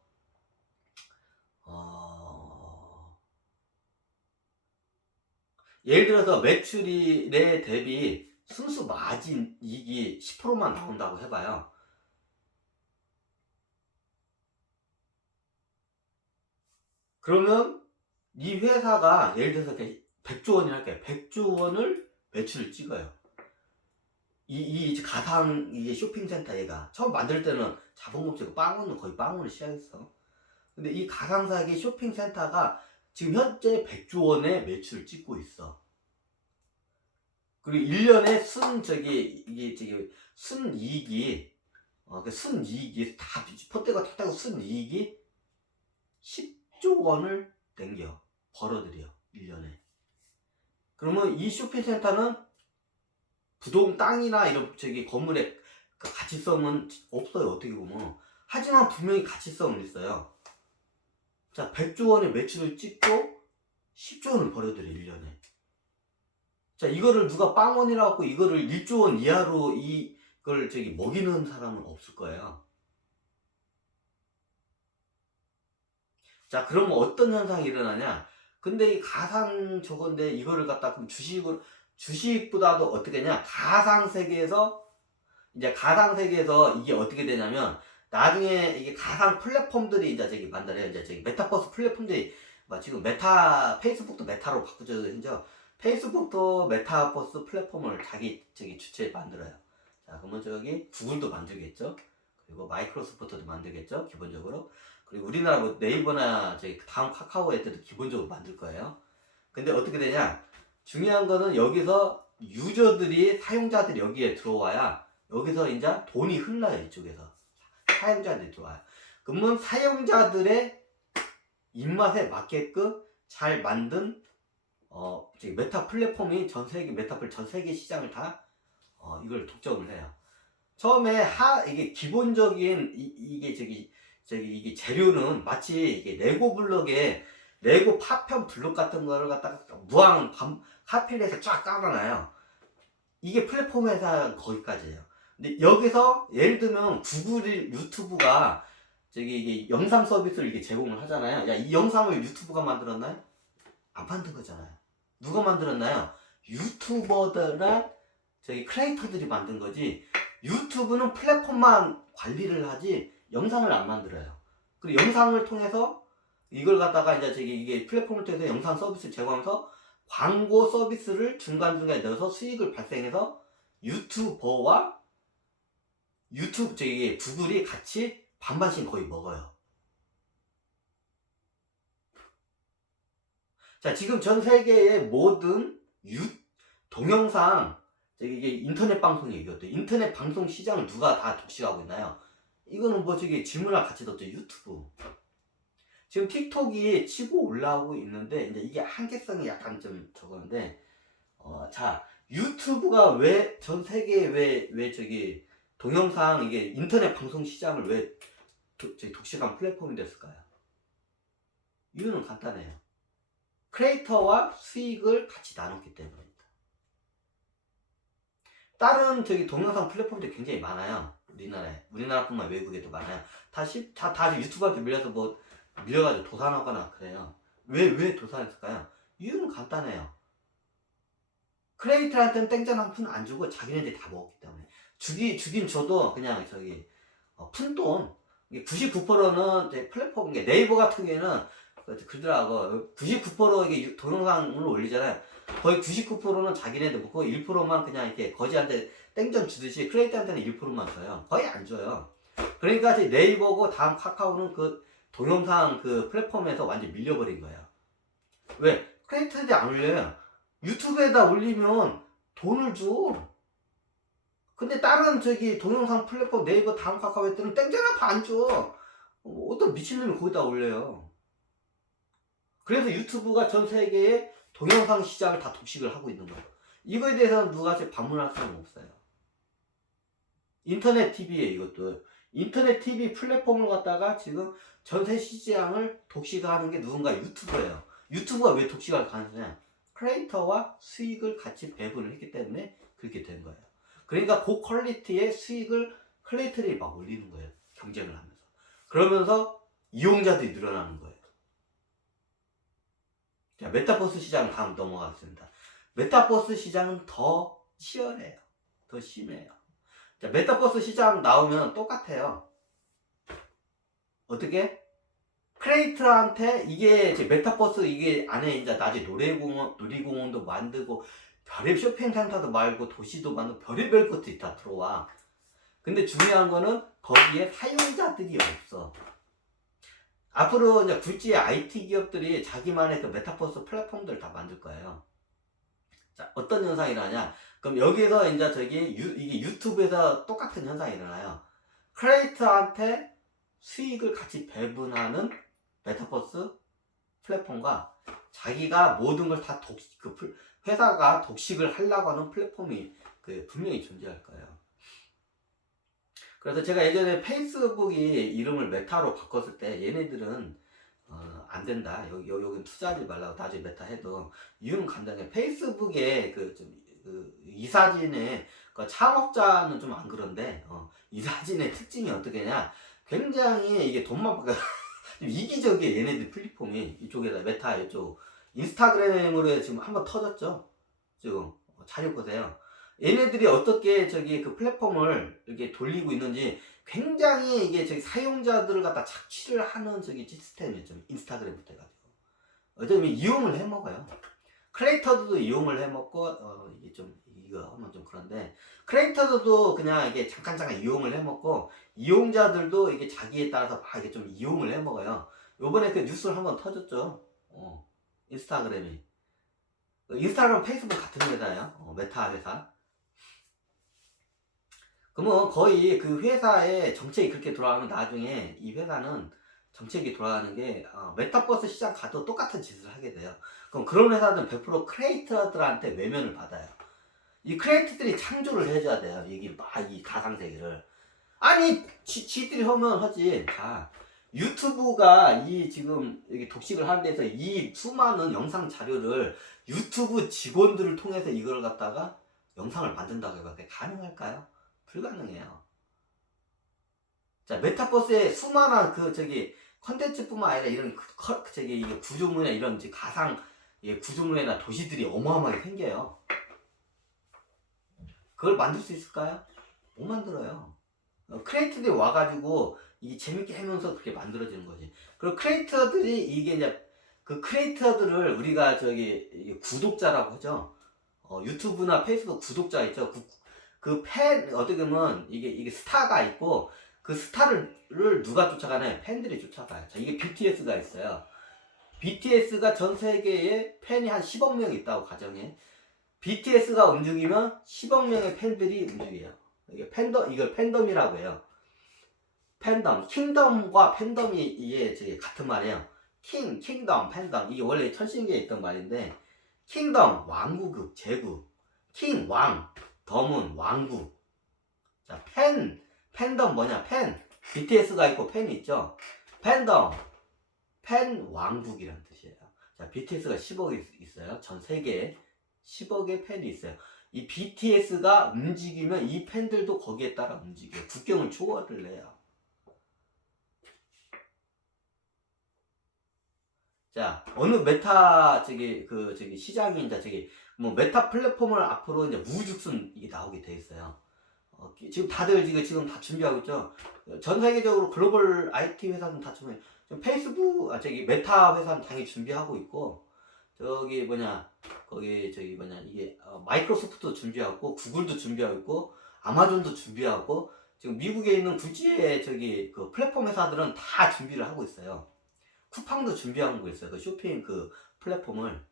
어, 예를 들어서 매출이 내 대비 순수 마진 이익이 10%만 나온다고 해봐요. 그러면 이 회사가 예를 들어서 100조 원이 할게요. 100조 원을 매출을 찍어요. 이 가상 이게 쇼핑센터 얘가 처음 만들 때는 자본금지고 빵원은 거의 빵원을 시작했어. 근데 이 가상사기 쇼핑센터가 지금 현재 100조 원의 매출을 찍고 있어. 그리고 1년에 순이익이 그 순이익이 다 포떼가 탔다고 순이익이 10조 원을 땡겨 벌어들여 1년에. 그러면 이 쇼핑센터는 부동 땅이나 이런 건물의 그 가치성은 없어요, 어떻게 보면. 하지만 분명히 가치성은 있어요. 자, 100조 원의 매출을 찍고 10조 원을 벌어들여 1년에. 자, 이거를 누가 빵원이라고 하고 이거를 1조 원 이하로 이걸 먹이는 사람은 없을 거예요. 자, 그러면 어떤 현상이 일어나냐? 근데 이 가상 저건데 이거를 갖다 그럼 주식보다도 어떻게 되냐? 가상 세계에서 이게 어떻게 되냐면 나중에 이게 가상 플랫폼들이 이제 만들어요. 이제 메타버스 플랫폼들이 지금 페이스북도 메타로 바꾸죠. 이제 페이스북도 메타버스 플랫폼을 자기 주체에 만들어요. 자, 그러면 구글도 만들겠죠. 그리고 마이크로소프트도 만들겠죠. 기본적으로. 그리고 우리나라 네이버나 다음 카카오 애들도 기본적으로 만들 거예요. 근데 어떻게 되냐? 중요한 거는 여기서 유저들이 사용자들이 여기에 들어와야 여기서 이제 돈이 흘러요. 이쪽에서 사용자들이 들어와요. 그러면 사용자들의 입맛에 맞게끔 잘 만든 메타 플랫폼이 전 세계 시장을 다 이걸 독점을 해요. 처음에 이게 기본적인 이게 재료는 마치 이게 레고 블록에 레고 파편 블록 같은 거를 갖다가 무한 카필해서 쫙 깔아놔요. 이게 플랫폼 회사 거기까지예요. 근데 여기서 예를 들면 구글 유튜브가 이게 영상 서비스를 이게 제공을 하잖아요. 야, 이 영상을 유튜브가 만들었나요? 안 만든 거잖아요. 누가 만들었나요? 유튜버들이나 크리에이터들이 만든 거지. 유튜브는 플랫폼만 관리를 하지 영상을 안 만들어요. 그리고 영상을 통해서 이걸 갖다가 이게 플랫폼을 통해서 영상 서비스를 제공하면서 광고 서비스를 중간중간에 넣어서 수익을 발생해서 유튜버와 구글이 같이 반반씩 거의 먹어요. 자, 지금 전 세계의 모든 동영상 이게 인터넷 방송 얘기였대. 인터넷 방송 시장을 누가 다 독식하고 있나요? 이거는 질문할 가치도 없죠. 유튜브. 지금 틱톡이 치고 올라오고 있는데 이제 이게 한계성이 약간 좀 적었는데 자, 유튜브가 왜 전 세계에 왜 동영상 이게 인터넷 방송 시장을 왜 독식한 플랫폼이 됐을까요? 이유는 간단해요. 크리에이터와 수익을 같이 나눴기 때문입니다. 다른 동영상 플랫폼들이 굉장히 많아요. 우리나라뿐만 외국에도 많아요. 다 유튜브한테 밀려가지고 도산하거나 그래요. 왜 도산했을까요? 이유는 간단해요. 크리에이터한테는 땡전 한 푼 안 주고 자기네들이 다 먹었기 때문에. 주긴 줘도 그냥 푼돈. 99%는 플랫폼, 네이버 같은 경우에는 그러더라고. 99% 이게 동영상을 올리잖아요. 거의 99%는 자기네들 먹고 1%만 그냥 이렇게 거지한테 땡전 주듯이 크리에이터한테는 1%만 줘요. 거의 안 줘요. 그러니까 네이버고 다음 카카오는 그 동영상 그 플랫폼에서 완전 밀려버린 거예요. 왜? 크리에이터들이 안 올려요. 유튜브에다 올리면 돈을 줘. 근데 다른 동영상 플랫폼 네이버 다음 카카오 애들은 땡전 한 푼 안 줘. 어떤 미친놈이 거기다 올려요. 그래서 유튜브가 전 세계의 동영상 시장을 다 독식을 하고 있는 거예요. 이거에 대해서는 누가 반문할 수는 없어요. 인터넷 TV에 이것도 인터넷 TV 플랫폼을 갖다가 지금 전세 시장을 독식하는 게 누군가 유튜버예요. 유튜브가 왜 독식할 가능성이냐? 크리에이터와 수익을 같이 배분을 했기 때문에 그렇게 된 거예요. 그러니까 고퀄리티의 수익을 크리에이터들이 막 올리는 거예요. 경쟁을 하면서. 그러면서 이용자들이 늘어나는 거예요. 자, 메타버스 시장 다음 넘어가겠습니다. 메타버스 시장은 더 치열해요. 더 심해요. 자, 메타버스 시장 나오면 똑같아요. 어떻게? 크리에이터한테 이게 이제 메타버스 이게 안에 이제 나중에 놀이공원도 만들고 별의 쇼핑 센터도 말고 도시도 만들고 별의별 것들이 다 들어와. 근데 중요한 거는 거기에 사용자들이 없어. 앞으로 이제 굴지 IT 기업들이 자기만의 그 메타버스 플랫폼들 다 만들 거예요. 자, 어떤 현상이 일어나냐? 그럼 여기서 이제 이게 유튜브에서 똑같은 현상이 일어나요. 크리에이터한테 수익을 같이 배분하는 메타버스 플랫폼과 자기가 모든 걸 다 회사가 독식을 하려고 하는 플랫폼이 분명히 존재할 거예요. 그래서 제가 예전에 페이스북이 이름을 메타로 바꿨을 때 얘네들은 안 된다. 여긴 투자하지 말라고 나중에 메타 해도 이유는 간단해. 페이스북에 이 사진의 그 창업자는 좀 안 그런데 이 사진의 특징이 어떻게냐? 굉장히 이게 돈만 받고 이기적이에요. 얘네들 플랫폼이 이쪽에다 메타 이쪽 인스타그램으로 지금 한번 터졌죠. 지금 자료 보세요. 얘네들이 어떻게 그 플랫폼을 이렇게 돌리고 있는지 굉장히 이게 사용자들을 갖다 착취를 하는 시스템이에요. 좀 인스타그램부터 해가지고. 어쩌면 이용을 해먹어요. 크리에이터들도 이용을 해먹고, 이거 하면 좀 그런데, 크리에이터들도 그냥 이게 잠깐 이용을 해먹고, 이용자들도 이게 자기에 따라서 막 이게 좀 이용을 해먹어요. 요번에 그 뉴스를 한번 터졌죠. 인스타그램이. 인스타그램 페이스북 같은 회사예요. 메타 회사. 그러면 거의 그 회사의 정책이 그렇게 돌아가면 나중에 이 회사는 정책이 돌아가는 게 메타버스 시장 가도 똑같은 짓을 하게 돼요. 그럼 그런 회사들은 100% 크리에이터들한테 외면을 받아요. 이 크리에이터들이 창조를 해줘야 돼요. 이 가상세계를. 아니 지들이 하면 하지. 자, 유튜브가 지금 여기 독식을 하는 데서 이 수많은 영상 자료를 유튜브 직원들을 통해서 이걸 갖다가 영상을 만든다고 해봐. 그게 가능할까요? 불가능해요. 자, 메타버스에 수많은 컨텐츠뿐만 아니라 이런 이게 구조물이나 이런 가상 구조물이나 도시들이 어마어마하게 생겨요. 그걸 만들 수 있을까요? 못 만들어요. 크리에이터들이 와가지고 이게 재밌게 하면서 그렇게 만들어지는 거지. 그리고 크리에이터들이 이제 그 크리에이터들을 우리가 구독자라고 하죠. 유튜브나 페이스북 구독자 있죠. 어떻게 보면 이게 스타가 있고 그 스타를 누가 쫓아가나요? 팬들이 쫓아가요. 자, 이게 BTS가 있어요. BTS가 전 세계에 팬이 한 10억 명 있다고 가정해. BTS가 움직이면 10억 명의 팬들이 움직여요. 이걸 팬덤이라고 해요. 팬덤, 킹덤과 팬덤이 이게 같은 말이에요. 킹덤, 팬덤. 이게 원래 천신기에 있던 말인데, 킹덤, 왕국급, 제국. 킹, 왕. 덤은 왕국. 자, 팬덤 뭐냐? BTS가 있고 팬이 있죠. 팬덤, 팬 왕국이라는 뜻이에요. 자, BTS가 10억이 있어요. 전 세계에 10억의 팬이 있어요. 이 BTS가 움직이면 이 팬들도 거기에 따라 움직여요. 국경을 초월을 해요. 자, 어느 메타 시장이 이제 메타 플랫폼을 앞으로 이제 우후죽순 이게 나오게 돼 있어요. 지금 다들 지금 다 준비하고 있죠. 전 세계적으로 글로벌 IT 회사는 다 지금 페이스북 메타 회사는 당연히 준비하고 있고 이게 마이크로소프트도 준비하고 구글도 준비하고 있고 아마존도 준비하고 지금 미국에 있는 굴지의 그 플랫폼 회사들은 다 준비를 하고 있어요. 쿠팡도 준비하고 있어요. 그 쇼핑 플랫폼을.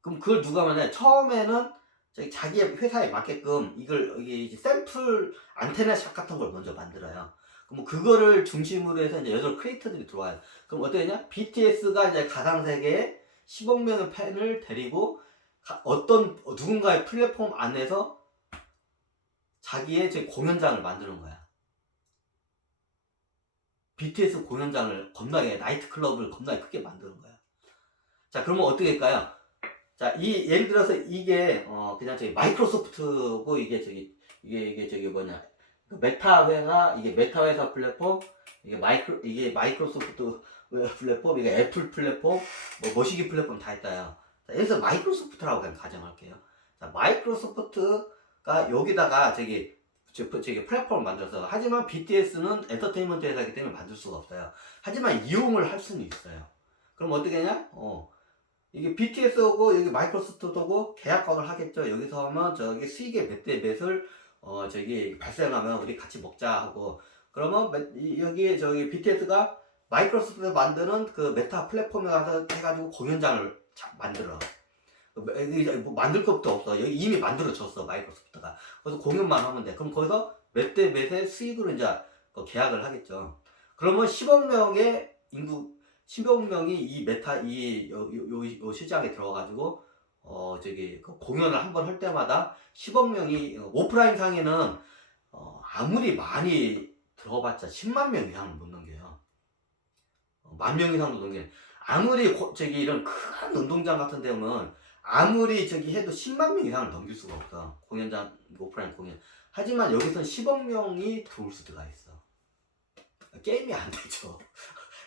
그럼 그걸 누가 하냐? 처음에는 자기 회사에 맞게끔 이게 샘플 안테나샵 같은 걸 먼저 만들어요. 그럼 그거를 중심으로 해서 이제 여러 크리에이터들이 들어와요. 그럼 어떠냐? BTS가 이제 가상 세계에 10억 명의 팬을 데리고 누군가의 플랫폼 안에서 자기의 공연장을 만드는 거야. BTS 공연장을 겁나게 나이트 클럽을 겁나게 크게 만드는 거야. 자, 그러면 어떻게 할까요? 자, 이 예를 들어서 이게 그냥 저기 마이크로소프트고 이게 저기 뭐냐 그 메타 회사 이게 메타 회사 플랫폼 이게 마이크로소프트 플랫폼 이게 애플 플랫폼 뭐 머시기 플랫폼 다 있다요. 자, 여기서 마이크로소프트라고 그냥 가정할게요. 자, 마이크로소프트가 여기다가 저기 플랫폼을 만들어서 하지만 BTS는 엔터테인먼트 회사이기 때문에 만들 수가 없어요. 하지만 이용을 할 수는 있어요. 그럼 어떻게 하냐? 이게 BTS하고 여기 마이크로소프트하고 계약을 하겠죠. 여기서 하면 저기 수익의 몇 대 몇을 저기 발생하면 우리 같이 먹자 하고 그러면 여기 저기 BTS가 마이크로소프트 만드는 그 메타 플랫폼에 가서 해가지고 공연장을 만들어. 뭐 만들 것도 없어. 여기 이미 만들어졌어 마이크로소프트가. 그래서 공연만 하면 돼. 그럼 거기서 몇 대 몇의 수익으로 이제 계약을 하겠죠. 그러면 10억 명의 인구 10억 명이 이 메타 요 시장에 들어가가지고 저기 그 공연을 한 번 할 때마다 10억 명이 오프라인 상에는 아무리 많이 들어봤자 10만 명 이상은 못 넘겨요. 10,000명 이상도 넘겨요. 아무리 저기 이런 큰 운동장 같은 데 오면 아무리 저기 해도 10만 명 이상을 넘길 수가 없어. 공연장 오프라인 공연. 하지만 여기서는 10억 명이 들어올 수가 있어. 게임이 안 되죠.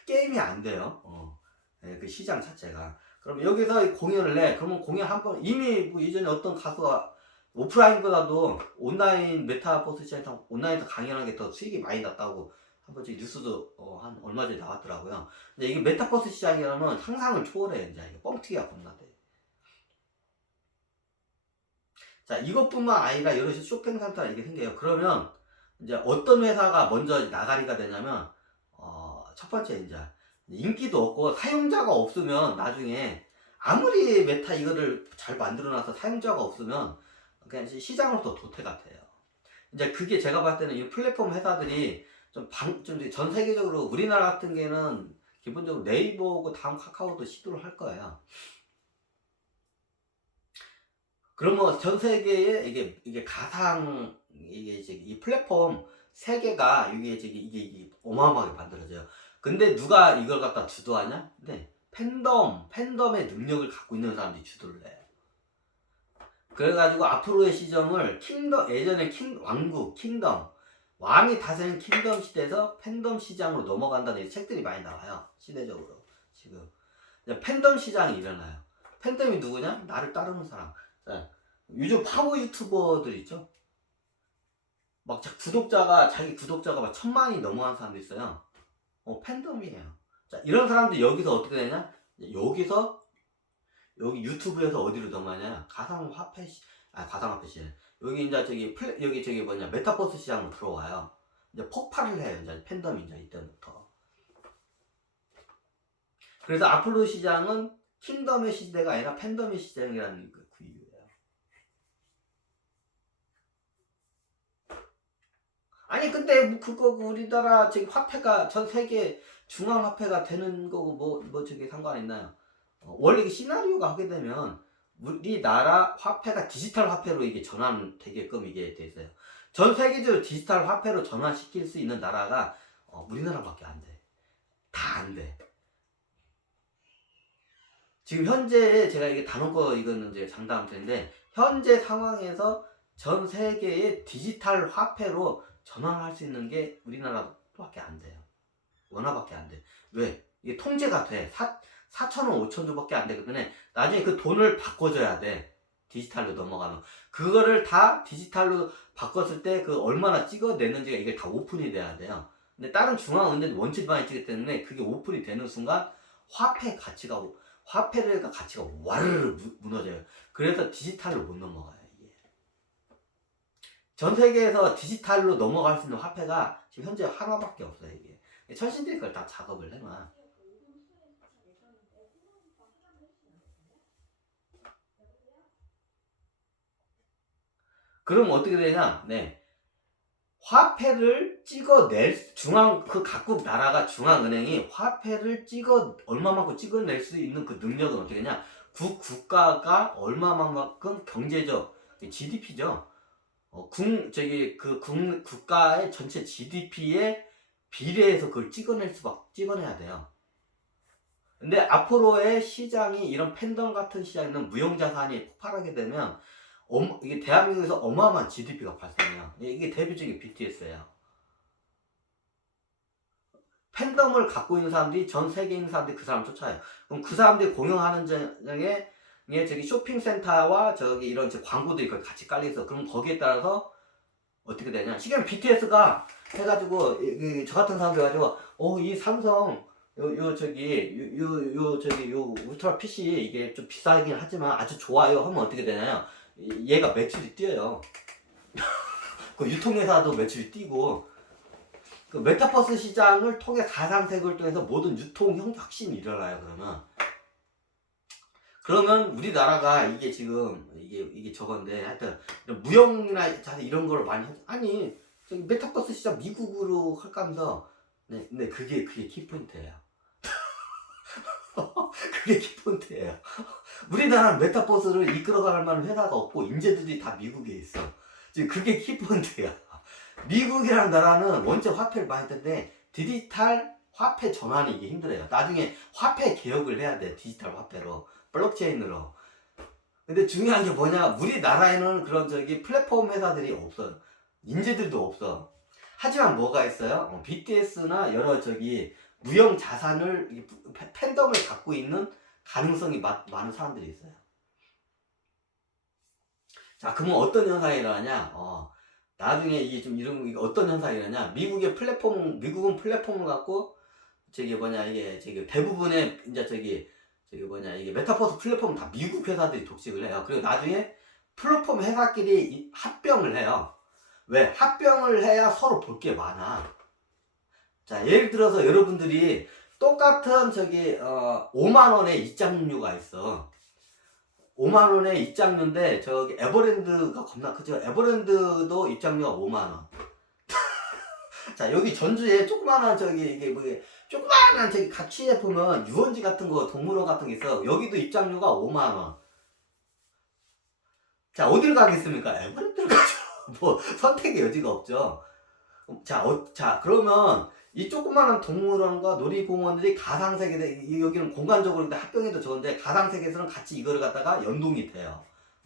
게임이 안 돼요. 네, 그 시장 자체가. 그럼 여기서 공연을 해. 그러면 공연 한 번, 이미 뭐 예전에 어떤 가수가 오프라인보다도 온라인 메타버스 시장에서 온라인에서 강연하는 게 더 수익이 많이 났다고 한번 저기 뉴스도 한 얼마 전에 나왔더라고요. 근데 이게 메타버스 시장이라면 상상을 초월해. 이제 이게 뻥튀기가 겁나대. 자, 이것뿐만 아니라 여러 쇼핑센터가 이게 생겨요. 그러면 이제 어떤 회사가 먼저 나가리가 되냐면 첫 번째 이제 인기도 없고 사용자가 없으면 나중에 아무리 메타 이거를 잘 만들어놔서 사용자가 없으면 그냥 시장으로부터 도태 같아요. 이제 그게 제가 봤을 때는 이 플랫폼 회사들이 좀 전 세계적으로 우리나라 같은 경우는 기본적으로 네이버고 다음 카카오도 시도를 할 거예요. 그러면 전 세계에 이게 가상 이게 이 플랫폼 세 개가 이게 어마어마하게 만들어져요. 근데 누가 이걸 갖다 주도하냐? 네. 팬덤의 능력을 갖고 있는 사람들이 주도를 해요. 그래가지고 앞으로의 시점을 예전에 왕국, 왕이 다스리는 킹덤 시대에서 팬덤 시장으로 넘어간다는 책들이 많이 나와요. 시대적으로. 지금. 팬덤 시장이 일어나요. 팬덤이 누구냐? 나를 따르는 사람. 자, 요즘 파워 유튜버들 있죠? 막 자기 구독자가 막 1,000만이 넘어간 사람도 있어요. 팬덤이에요. 자, 이런 사람들 여기서 어떻게 되냐? 여기 유튜브에서 어디로 넘어가냐? 가상화폐 시장. 여기 이제 여기 뭐냐? 메타버스 시장으로 들어와요. 이제 폭발을 해요. 이제 팬덤이 이제 이때부터. 그래서 앞으로 시장은 킹덤의 시대가 아니라 팬덤의 시장이라는 그 이유예요. 아니 근데 뭐 그거 우리나라 저기 화폐가 전 세계 중앙 화폐가 되는 거고 뭐 저기 상관 있나요? 원래 이게 시나리오가 하게 되면 우리나라 화폐가 디지털 화폐로 이게 전환되게끔 이게 돼 있어요. 전 세계적으로 디지털 화폐로 전환시킬 수 있는 나라가 우리나라밖에 안 돼. 다 안 돼. 지금 현재 제가 이게 단어거 이거는 이제 장담할 텐데 현재 상황에서 전 세계의 디지털 화폐로 전환할 수 있는 게 우리나라밖에 안 돼요. 원화밖에 안 돼. 왜? 이게 통제가 돼. 4,000원, 5,000원밖에 안 되기 때문에 나중에 그 돈을 바꿔줘야 돼. 디지털로 넘어가면. 그거를 다 디지털로 바꿨을 때 그 얼마나 찍어내는지가 이게 다 오픈이 돼야 돼요. 근데 다른 중앙은행은 원칙 많이 찍기 때문에 그게 오픈이 되는 순간 화폐 가치가 와르르 무너져요. 그래서 디지털로 못 넘어가요. 이게. 전 세계에서 디지털로 넘어갈 수 있는 화폐가 지금 현재 하나밖에 없어요. 이게. 천신들이 그걸 다 작업을 해놔. 그럼 어떻게 되냐? 네. 화폐를 각국 나라가 중앙은행이 화폐를 얼마만큼 찍어낼 수 있는 그 능력은 어떻게 되냐? 국가가 얼마만큼 경제적, GDP죠. 국가의 전체 GDP에 비례해서 그걸 찍어내야 돼요. 근데 앞으로의 시장이 이런 팬덤 같은 시장에는 무형자산이 폭발하게 되면 이게 대한민국에서 어마어마한 GDP가 발생해요. 이게 대표적인 BTS예요. 팬덤을 갖고 있는 사람들이 전 세계에 있는 사람들이 그 사람을 쫓아요. 그럼 그 사람들이 공용하는 장에 저기 쇼핑센터와 저기 이런 광고들이 같이 깔려있어. 그럼 거기에 따라서 어떻게 되냐? 지금 BTS가 해가지고 저 같은 사람들 해가지고 이 삼성 요 울트라 PC 이게 좀 비싸긴 하지만 아주 좋아요 하면 어떻게 되냐요? 얘가 매출이 뛰어요. 그 유통회사도 매출이 뛰고 그 메타버스 시장을 통해 가상세계를 통해서 모든 유통 혁신이 일어나요. 그러면 우리나라가 이게 지금 이게 저건데 하여튼 무형이나 자세 이런 걸 많이 아니 저기 메타버스 시장 미국으로 할까 하면서 네 그게 키포인트예요. 그게 키포인트예요. 우리나라는 메타버스를 이끌어갈 만한 회사가 없고 인재들이 다 미국에 있어. 지금 그게 키포인트야. 미국이라는 나라는 원체 화폐를 많이 했는데 디지털 화폐 전환이 이게 힘들어요. 나중에 화폐 개혁을 해야 돼. 디지털 화폐로 블록체인으로. 근데 중요한 게 뭐냐, 우리나라에는 그런 저기 플랫폼 회사들이 없어요. 인재들도 없어. 하지만 뭐가 있어요? BTS나 여러 저기 무형 자산을 팬덤을 갖고 있는 가능성이 많은 사람들이 있어요. 자, 그러면 어떤 현상이 일어나냐? 나중에 이게 좀 이게 어떤 현상이 일어나냐? 미국은 플랫폼을 갖고 이게 대부분의 이제 이게 메타버스 플랫폼은 다 미국 회사들이 독식을 해요. 그리고 나중에 플랫폼 회사끼리 합병을 해요. 왜? 합병을 해야 서로 볼 게 많아. 자, 예를 들어서 여러분들이 똑같은 5만원의 입장료가 있어. 5만원의 입장료인데 저기 에버랜드가 겁나 크죠. 에버랜드도 입장료가 5만원. 자, 여기 전주에 조그마한 조그마한 가치에 보면 유원지 같은 거, 동물원 같은 게 있어. 여기도 입장료가 5만원. 자, 어딜 가겠습니까? 에버랜드를 가죠. 뭐 선택의 여지가 없죠. 자, 그러면 이 조그마한 동물원과 놀이공원들이 가상세계, 여기는 공간적으로 합병해도 좋은데 가상세계에서는 같이 이거를 갖다가 연동이 돼요.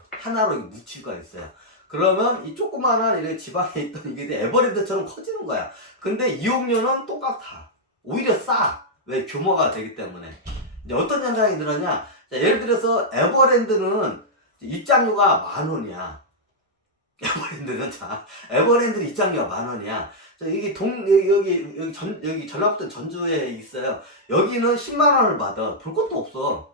하나로 뭉칠 수가 있어요. 그러면 이 조그마한 이렇게 지방에 있던 이게 에버랜드처럼 커지는 거야. 근데 이용료는 똑같아. 오히려 싸. 왜? 규모가 되기 때문에. 이제 어떤 현상이 들었냐? 자, 예를 들어서 에버랜드는 입장료가 10,000원이야. 에버랜드 입장료가 10,000원이야. 자, 여기 전라북도 전주에 있어요. 여기는 10만원을 받아. 볼 것도 없어.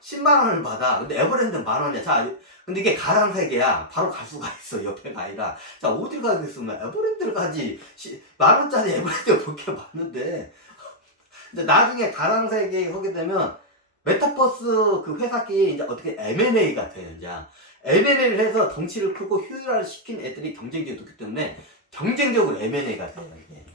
10만원을 받아. 근데 에버랜드는 10,000원이야. 자, 근데 이게 가상세계야. 바로 갈 수가 있어. 옆에가 아니라. 자, 어딜 가겠으면 에버랜드를 가지. 10,000원짜리 에버랜드 볼 게 많은데. 근데 나중에 가상세계에 하게 되면 메타버스 그 회사끼리 이제 어떻게 M&A가 돼요. 이제 M&A를 해서 덩치를 크고 효율화를 시킨 애들이 경쟁력이 높기 때문에 경쟁적으로 M&A가 돼요. 이게.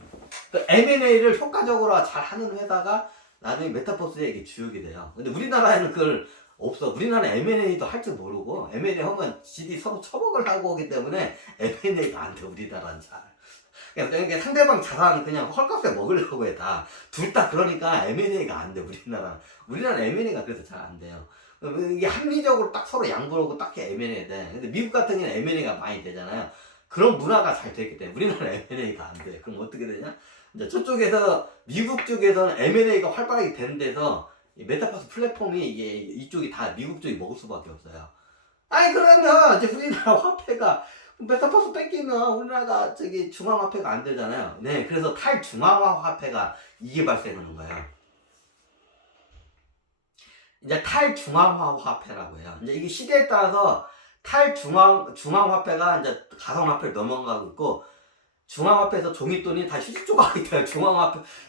그 M&A를 효과적으로 잘 하는 회사가 나중에 메타버스에 이게 주역이 돼요. 근데 우리나라에는 그걸 없어. 우리나라는 M&A도 할 줄 모르고 M&A 하면 지들이 서로 처먹을 하고 오기 때문에 M&A가 안 돼. 우리나라는 잘. 그러니까 상대방 자산 그냥 헐값에 먹으려고 해 다. 둘 다 그러니까 M&A가 안 돼. 우리나라는 M&A가 그래서 잘 안 돼요. 이게 합리적으로 딱 서로 양보하고 딱 M&A 돼. 근데 미국 같은 경우는 M&A가 많이 되잖아요. 그런 문화가 잘 되기 때문에 우리나라는 M&A가 안 돼. 그럼 어떻게 되냐? 이제 저쪽에서 미국 쪽에서는 M&A가 활발하게 되는 데서 이 메타버스 플랫폼이 이쪽이 다 미국 쪽이 먹을 수밖에 없어요. 아니 그러면 이제 우리나라 화폐가 메타버스 뺏기면 우리나라가 중앙화폐가 안 되잖아요. 네, 그래서 탈중앙화 화폐가 이게 발생하는 거예요. 이제 탈중앙화 화폐라고 해요. 이제 이게 시대에 따라서 중앙화폐가 이제 가상화폐를 넘어가고 있고, 중앙화폐에서 종이돈이 다 휴지 조각이 돼요.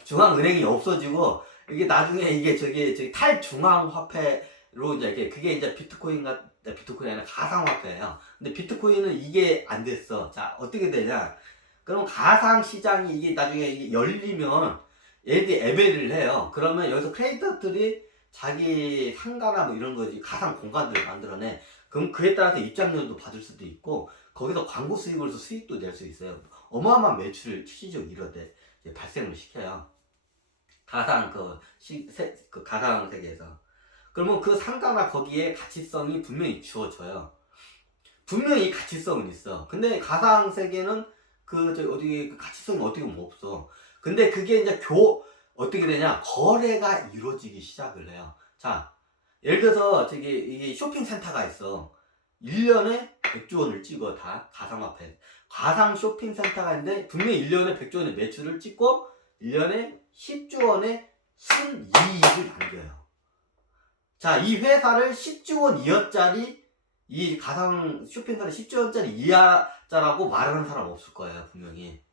중앙은행이 없어지고, 이게 나중에 이게 탈중앙화폐로 이제 그게 이제 비트코인이 아니라 가상화폐예요. 근데 비트코인은 이게 안 됐어. 자, 어떻게 되냐? 그럼 가상시장이 이게 나중에 이게 열리면 얘들이 에베를 해요. 그러면 여기서 크리에이터들이 자기 상가나 뭐 이런 거지 가상 공간들을 만들어내. 그럼 그에 따라서 입장료도 받을 수도 있고 거기서 광고 수익으로서 수익도 낼 수 있어요. 어마어마한 매출을 실질적으로 이제 발생을 시켜요. 가상 그 가상 세계에서. 그러면 그 상가나 거기에 가치성이 분명히 주어져요. 분명히 가치성은 있어. 근데 가상 세계는 어디 그 가치성이 어떻게 보면 없어. 근데 그게 이제 어떻게 되냐? 거래가 이루어지기 시작을 해요. 자, 예를 들어서 이게 쇼핑센터가 있어. 1년에 100조 원을 찍어 다 가상화폐. 가상 쇼핑센터가 있는데 분명히 1년에 100조 원의 매출을 찍고 1년에 10조 원의 순이익을 남겨요. 자, 이 회사를 10조 원 이하짜리 이 가상 쇼핑센터 10조 원짜리 이하자라고 말하는 사람 없을 거예요, 분명히.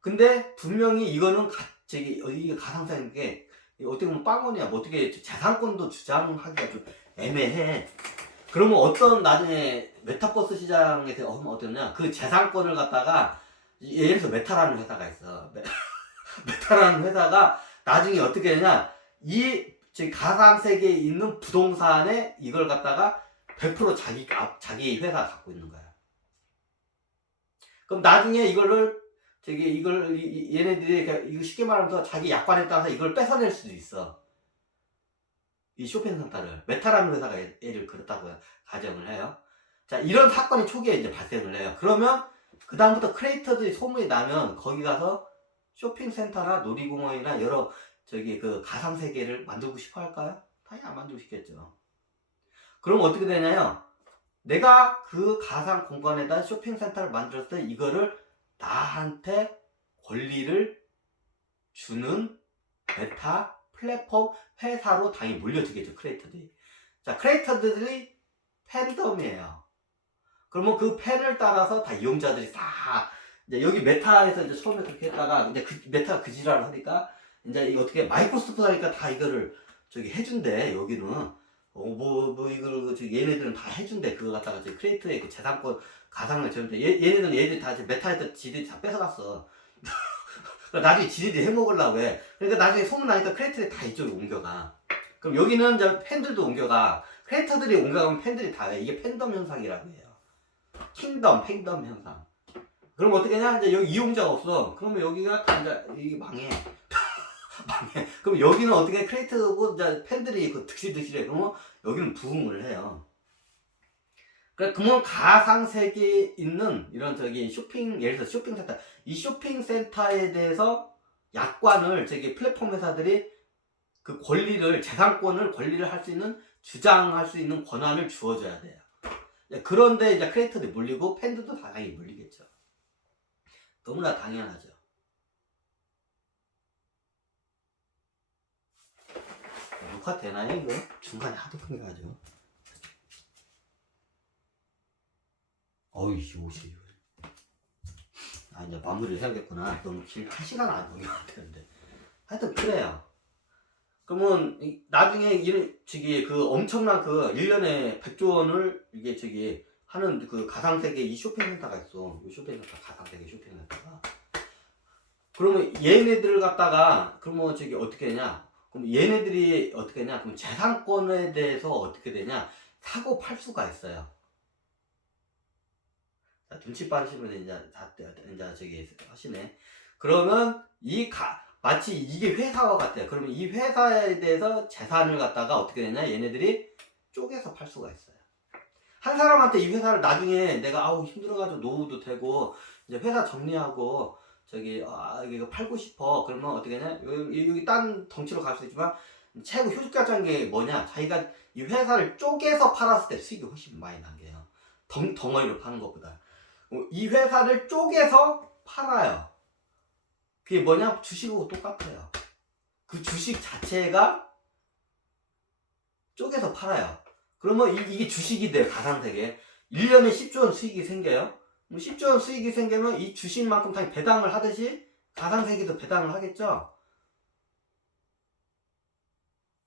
근데 분명히 이거는 이게 가상세계인 게 어떻게 보면 빵원이야. 뭐 어떻게 재산권도 주장하기가 좀 애매해. 그러면 나중에 메타버스 시장에서 어떠냐? 그 재산권을 갖다가 예를 들어서 메타라는 회사가 있어. 메타라는 회사가 나중에 어떻게 되냐? 가상 세계에 있는 부동산에 이걸 갖다가 100% 자기 회사가 갖고 있는 거야. 그럼 나중에 얘네들이 이거 쉽게 말하면서 자기 약관에 따라서 이걸 뺏어낼 수도 있어. 이 쇼핑센터를 메타라는 회사가 예를 그렇다고 가정을 해요. 자, 이런 사건이 초기에 이제 발생을 해요. 그러면 그 다음부터 크리에이터들이 소문이 나면 거기 가서 쇼핑센터나 놀이공원이나 여러 그 가상 세계를 만들고 싶어 할까요? 당연히 안 만들고 싶겠죠. 그럼 어떻게 되냐요? 내가 그 가상 공간에다 쇼핑센터를 만들었을 때 이거를 나한테 권리를 주는 메타 플랫폼 회사로 당연히 몰려들겠죠, 크리에이터들이. 자, 크리에이터들이 팬덤이에요. 그러면 그 팬을 따라서 다 이용자들이 이제 여기 메타에서 이제 처음에 그렇게 했다가 이제 메타가 그 지랄을 하니까 이제 이거 어떻게 마이크로소프트 하니까 다 이거를 해준대, 여기는. 얘네들은 다 해준대. 그거 갖다가 크리에이터의 그 재산권 가상을 주는데 얘네들은 다 메타에서 지들이 다 뺏어갔어. 나중에 지들이 해먹으려고 해. 그러니까 나중에 소문나니까 크리에이터들이 다 이쪽으로 옮겨가. 그럼 여기는 이제 팬들도 옮겨가. 크리에이터들이 옮겨가면 팬들이 다 해. 이게 팬덤 현상이라고 해요. 팬덤 현상. 그럼 어떻게 하냐? 이제 여기 이용자가 없어. 그러면 여기가 다 이게 망해. 망해. 그럼 여기는 어떻게 크리에이터고 팬들이 득실득실해. 그러면 여기는 부흥을 해요. 그러면 가상 세계에 있는 이런 예를 들어 쇼핑센터, 이 쇼핑센터에 대해서 약관을 플랫폼 회사들이 그 재산권을 권리를 할 수 있는, 주장할 수 있는 권한을 주어줘야 돼요. 그런데 이제 크리에이터들이 물리고 팬들도 당연히 물리겠죠. 너무나 당연하죠. 녹화 되나요, 이거? 중간에 하도 끊겨가지고. 어이씨, 옷이. 이제 마무리를 해야겠구나. 너무 한 시간 안 넘겨야 되는데. 하여튼, 그래요. 그러면, 나중에, 엄청난 1년에 100조 원을, 하는 가상세계 이 쇼핑센터가 있어. 이 쇼핑센터, 가상세계 쇼핑센터가. 그러면 얘네들을 갖다가, 그러면 어떻게 되냐? 그럼 얘네들이 어떻게 되냐? 그럼 재산권에 대해서 어떻게 되냐? 사고 팔 수가 있어요. 자, 눈치 빠르시면 이제 하시네. 그러면 마치 이게 회사와 같아요. 그러면 이 회사에 대해서 재산을 갖다가 어떻게 되냐? 얘네들이 쪼개서 팔 수가 있어요. 한 사람한테 이 회사를 나중에 내가 힘들어가지고 노후도 되고 이제 회사 정리하고 이거 팔고 싶어. 그러면 어떻게 하냐? 여기 딴 덩치로 갈 수 있지만 최고 효율적인 게 뭐냐? 자기가 이 회사를 쪼개서 팔았을 때 수익이 훨씬 많이 남겨요. 덩어리로 파는 것보다. 이 회사를 쪼개서 팔아요. 그게 뭐냐? 주식하고 똑같아요. 그 주식 자체가 쪼개서 팔아요. 그러면 이게 주식이 돼요, 가상세계. 1년에 10조 원 수익이 생겨요. 10조 원 수익이 생기면 이 주식만큼 당연히 배당을 하듯이 가상세계도 배당을 하겠죠?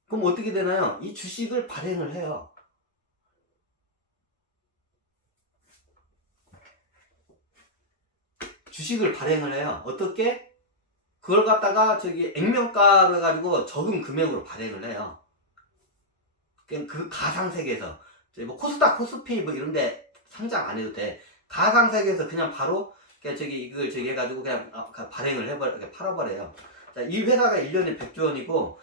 그럼 어떻게 되나요? 이 주식을 발행을 해요. 주식을 발행을 해요. 어떻게? 그걸 갖다가 액면가로 해가지고 적은 금액으로 발행을 해요. 그 가상세계에서 뭐 코스닥, 코스피 뭐 이런데 상장 안 해도 돼. 가상세계에서 그냥 바로 이걸 해가지고 그냥 발행을 팔아버려요. 자, 이 회사가 1년에 100조 원이고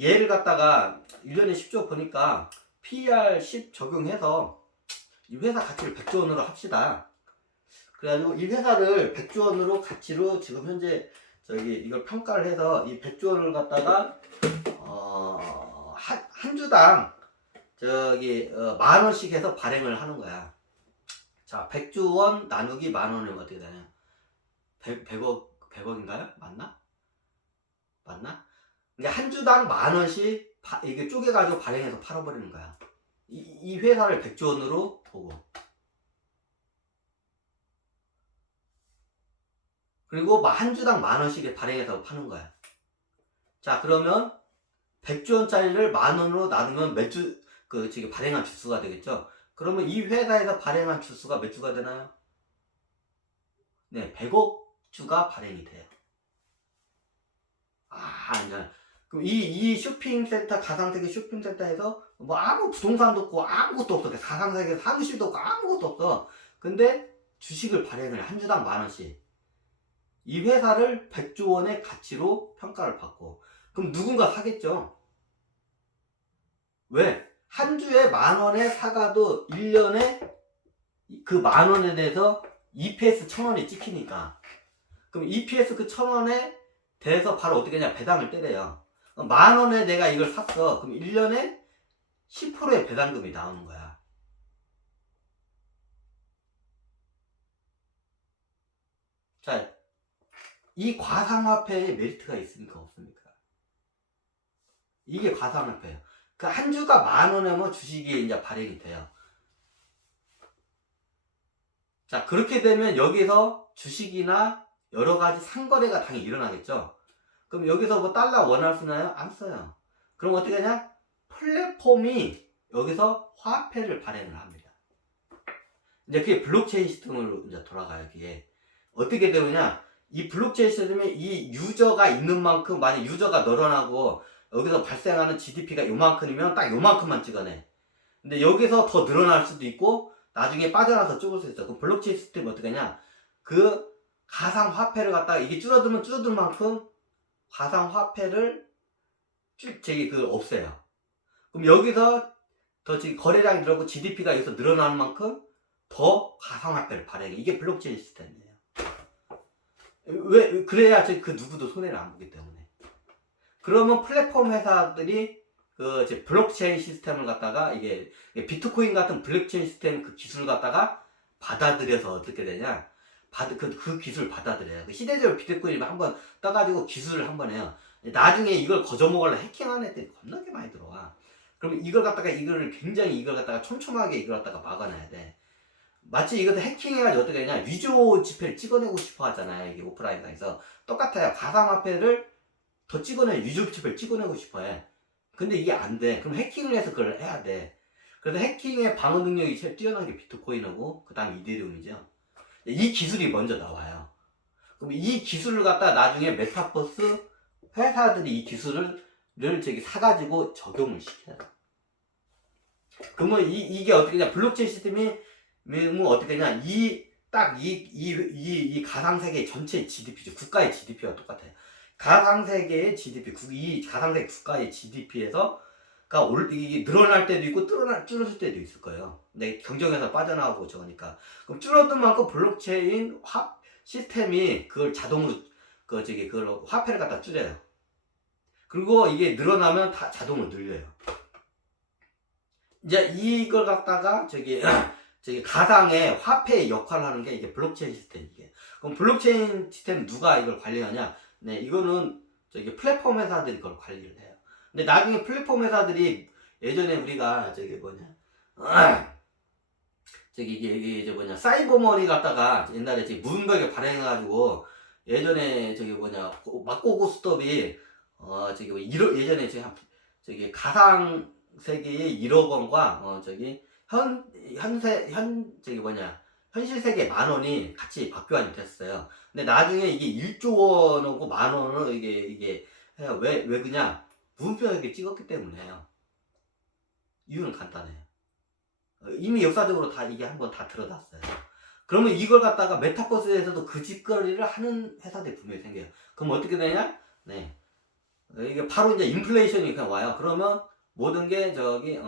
얘를 갖다가 1년에 10조 보니까 PER 10 적용해서 이 회사 가치를 100조 원으로 합시다. 그래가지고 이 회사를 100조 원으로 가치로 지금 현재 이걸 평가를 해서 이 100조 원을 갖다가 한 주당 만 원씩 해서 발행을 하는 거야. 자, 100조 원 나누기 만 원이면 어떻게 되냐? 100억인가요? 맞나? 이게 한 주당 만 원씩 이게 쪼개가지고 발행해서 팔아버리는 거야. 이 회사를 100조 원으로 보고. 그리고 한 주당 만 원씩 발행해서 파는 거야. 자, 그러면 100조 원짜리를 만 원으로 나누면 몇 주, 발행한 주수가 되겠죠? 그러면 이 회사에서 발행한 주수가 몇 주가 되나요? 네, 100억 주가 발행이 돼요. 이제. 그럼 이 쇼핑센터, 가상세계 쇼핑센터에서 뭐 아무 부동산도 없고 아무것도 없어. 가상세계 사무실도 없고 아무것도 없어. 근데 주식을 발행을 한 주당 만 원씩. 이 회사를 100조 원의 가치로 평가를 받고. 그럼 누군가 사겠죠? 왜? 한 주에 만 원에 사가도 1년에 그 만 원에 대해서 EPS 1000원이 찍히니까. 그럼 EPS 그 1000원에 대해서 바로 어떻게 하냐? 배당을 때려요. 만 원에 내가 이걸 샀어. 그럼 1년에 10%의 배당금이 나오는 거야. 자, 이 과상화폐에 메리트가 있습니까? 없습니까? 이게 과상화폐예요. 그 한 주가 만 원이면 주식이 이제 발행이 돼요. 자, 그렇게 되면 여기서 주식이나 여러 가지 상거래가 당연히 일어나겠죠. 그럼 여기서 뭐 달러 원화를 쓰나요? 안 써요. 그럼 어떻게 하냐? 플랫폼이 여기서 화폐를 발행을 합니다. 이제 그게 블록체인 시스템으로 이제 돌아가요. 그게 어떻게 되느냐? 이 블록체인 시스템에 이 유저가 있는 만큼, 만약 유저가 늘어나고 여기서 발생하는 GDP가 요만큼이면 딱 요만큼만 찍어내. 근데 여기서 더 늘어날 수도 있고 나중에 빠져나서 줄을 수 있어. 그럼 블록체인 시스템이 어떻게 하냐? 그 가상화폐를 갖다가 이게 줄어들면 줄어들 만큼 가상화폐를 없애요. 그럼 여기서 더 거래량이 늘고 GDP가 여기서 늘어나는 만큼 더 가상화폐를 발행해. 이게 블록체인 시스템이에요. 왜? 그래야 그 누구도 손해를 안 보기 때문에. 그러면 플랫폼 회사들이 블록체인 시스템을 갖다가 이게 비트코인 같은 블록체인 시스템 그 기술을 갖다가 받아들여서 어떻게 되냐? 그 기술을 받아들여요. 시대적으로 비트코인을 한번 떠가지고 기술을 한번 해요. 나중에 이걸 거저먹으려고 해킹하는 애들이 겁나게 많이 들어와. 그러면 이걸 갖다가 굉장히 이걸 갖다가 촘촘하게 이걸 갖다가 막아놔야 돼. 마치 이것을 해킹해가지고 어떻게 하냐? 위조 지폐를 찍어내고 싶어 하잖아요. 이게 오프라인상에서. 똑같아요. 가상화폐를 더 위조 지폐를 찍어내고 싶어 해. 근데 이게 안 돼. 그럼 해킹을 해서 그걸 해야 돼. 그래서 해킹의 방어 능력이 제일 뛰어난 게 비트코인이고, 그 다음 이데리움이죠. 이 기술이 먼저 나와요. 그럼 이 기술을 갖다 나중에 메타버스 회사들이 이 기술을 사가지고 적용을 시켜요. 그러면 이게 어떻게 냐 블록체인 시스템이 어떻게 냐 이 가상세계 전체 GDP죠. 국가의 GDP와 똑같아요. 가상세계의 GDP, 이 가상세계 국가의 GDP에서 이게 늘어날 때도 있고 줄어들 때도 있을 거예요. 근데 경쟁에서 빠져나오고 저거니까. 그럼 줄어든 만큼 블록체인 시스템이 그걸 자동으로 그걸 화폐를 갖다 줄여요. 그리고 이게 늘어나면 다 자동으로 늘려요. 이제 이걸 갖다가 가상의 화폐의 역할을 하는 게 이게 블록체인 시스템이에요. 그럼 블록체인 시스템 누가 이걸 관리하냐? 네, 이거는 플랫폼 회사들이 그걸 관리를 해요. 근데 나중에 플랫폼 회사들이 예전에 우리가 사이버머니 갖다가 옛날에 무분별하게 발행해가지고 예전에 막고고 스톱이 예전에 가상 세계의 1억 원과 현실 세계 만 원이 같이 박교환이 됐어요. 근데 나중에 이게 1조 원하고 만 원을 이게 해요. 왜 그냥 무분별하게 찍었기 때문에요. 이유는 간단해요. 이미 역사적으로 다 이게 한번 다 드러났어요. 그러면 이걸 갖다가 메타버스에서도 그 짓거리를 하는 회사들이 분명히 생겨요. 그럼 어떻게 되냐? 네. 이게 바로 이제 인플레이션이 그냥 와요. 그러면 모든 게 저기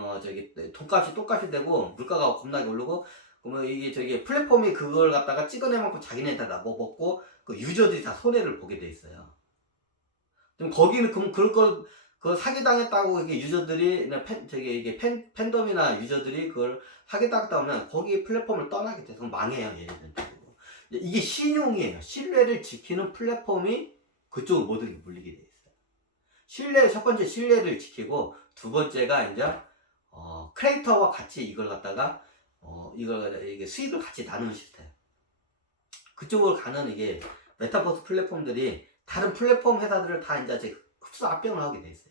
돈값이 똑같이 되고 물가가 겁나게 오르고 그러면 이게 저기 플랫폼이 그걸 갖다가 찍어내먹고 자기네들 다 먹고 그 유저들이 다 손해를 보게 돼 있어요. 그럼 거기는 그럼 그럴 걸 그걸 사기당했다고 이게 유저들이 이게 팬덤이나 유저들이 그걸 사기당했다 하면 거기 플랫폼을 떠나게 돼서 망해요 얘네들. 이게 신용이에요. 신뢰를 지키는 플랫폼이 그쪽으로 모든 게 몰리게 돼 있어요. 첫 번째 신뢰를 지키고 두 번째가 이제 크리에이터와 같이 이걸 갖다가 이게 수익을 같이 나누는 시스템. 그쪽으로 가는 이게 메타버스 플랫폼들이 다른 플랫폼 회사들을 다 이제 흡수 합병을 하게 돼 있어요.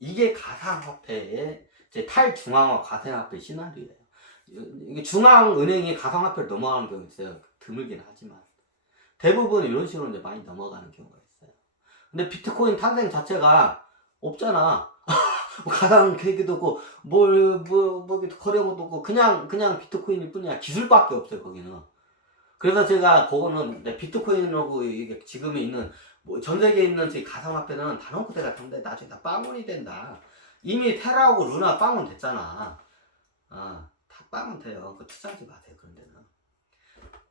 이게 가상화폐의 탈중앙화 가상화폐 시나리오예요. 이게 중앙은행이 가상화폐를 넘어가는 경우 있어요. 드물긴 하지만 대부분 이런 식으로 이제 많이 넘어가는 경우가 있어요. 근데 비트코인 탄생 자체가 없잖아. 뭐 가상 계획도 없고 뭐 거래도 없고 그냥 비트코인일 뿐이야. 기술밖에 없어요 거기는. 그래서 제가 그거는 비트코인하고 이게 지금 있는 뭐 전 세계에 있는 제 가상화폐는 다 놓고 내가 근데 나중에 다 빵원이 된다. 이미 테라하고 루나 빵원 됐잖아. 다 빵원 돼요. 그 투자하지 마세요 그런 데는.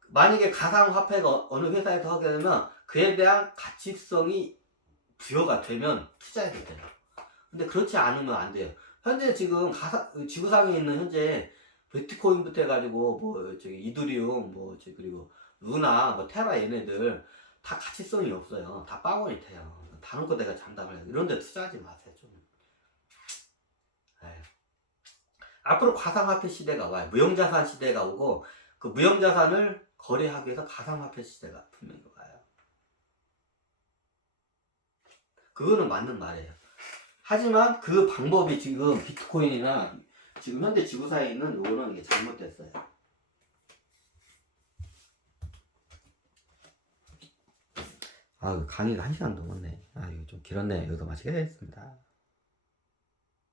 만약에 가상화폐가 어느 회사에서 하게 되면 그에 대한 가치성이 부여가 되면 투자해도 돼요. 근데 그렇지 않으면 안 돼요. 현재 지금 지구상에 있는 현재 비트코인부터 해가지고 뭐 저기 이더리움 그리고 루나 뭐 테라 얘네들 다 가치성이 없어요. 다 빵원이 돼요. 다 놓고 내가 장담을 해요. 이런 데 투자하지 마세요 좀. 에휴. 앞으로 가상화폐 시대가 와요. 무형자산 시대가 오고 그 무형자산을 거래하기 위해서 가상화폐 시대가 분명히 와요. 그거는 맞는 말이에요. 하지만 그 방법이 지금 비트코인이나 지금 현재 지구사에 있는 요거는 이게 잘못됐어요. 강의가 1시간 넘었네. 이거 좀 길었네. 여기서 마치게 되겠습니다.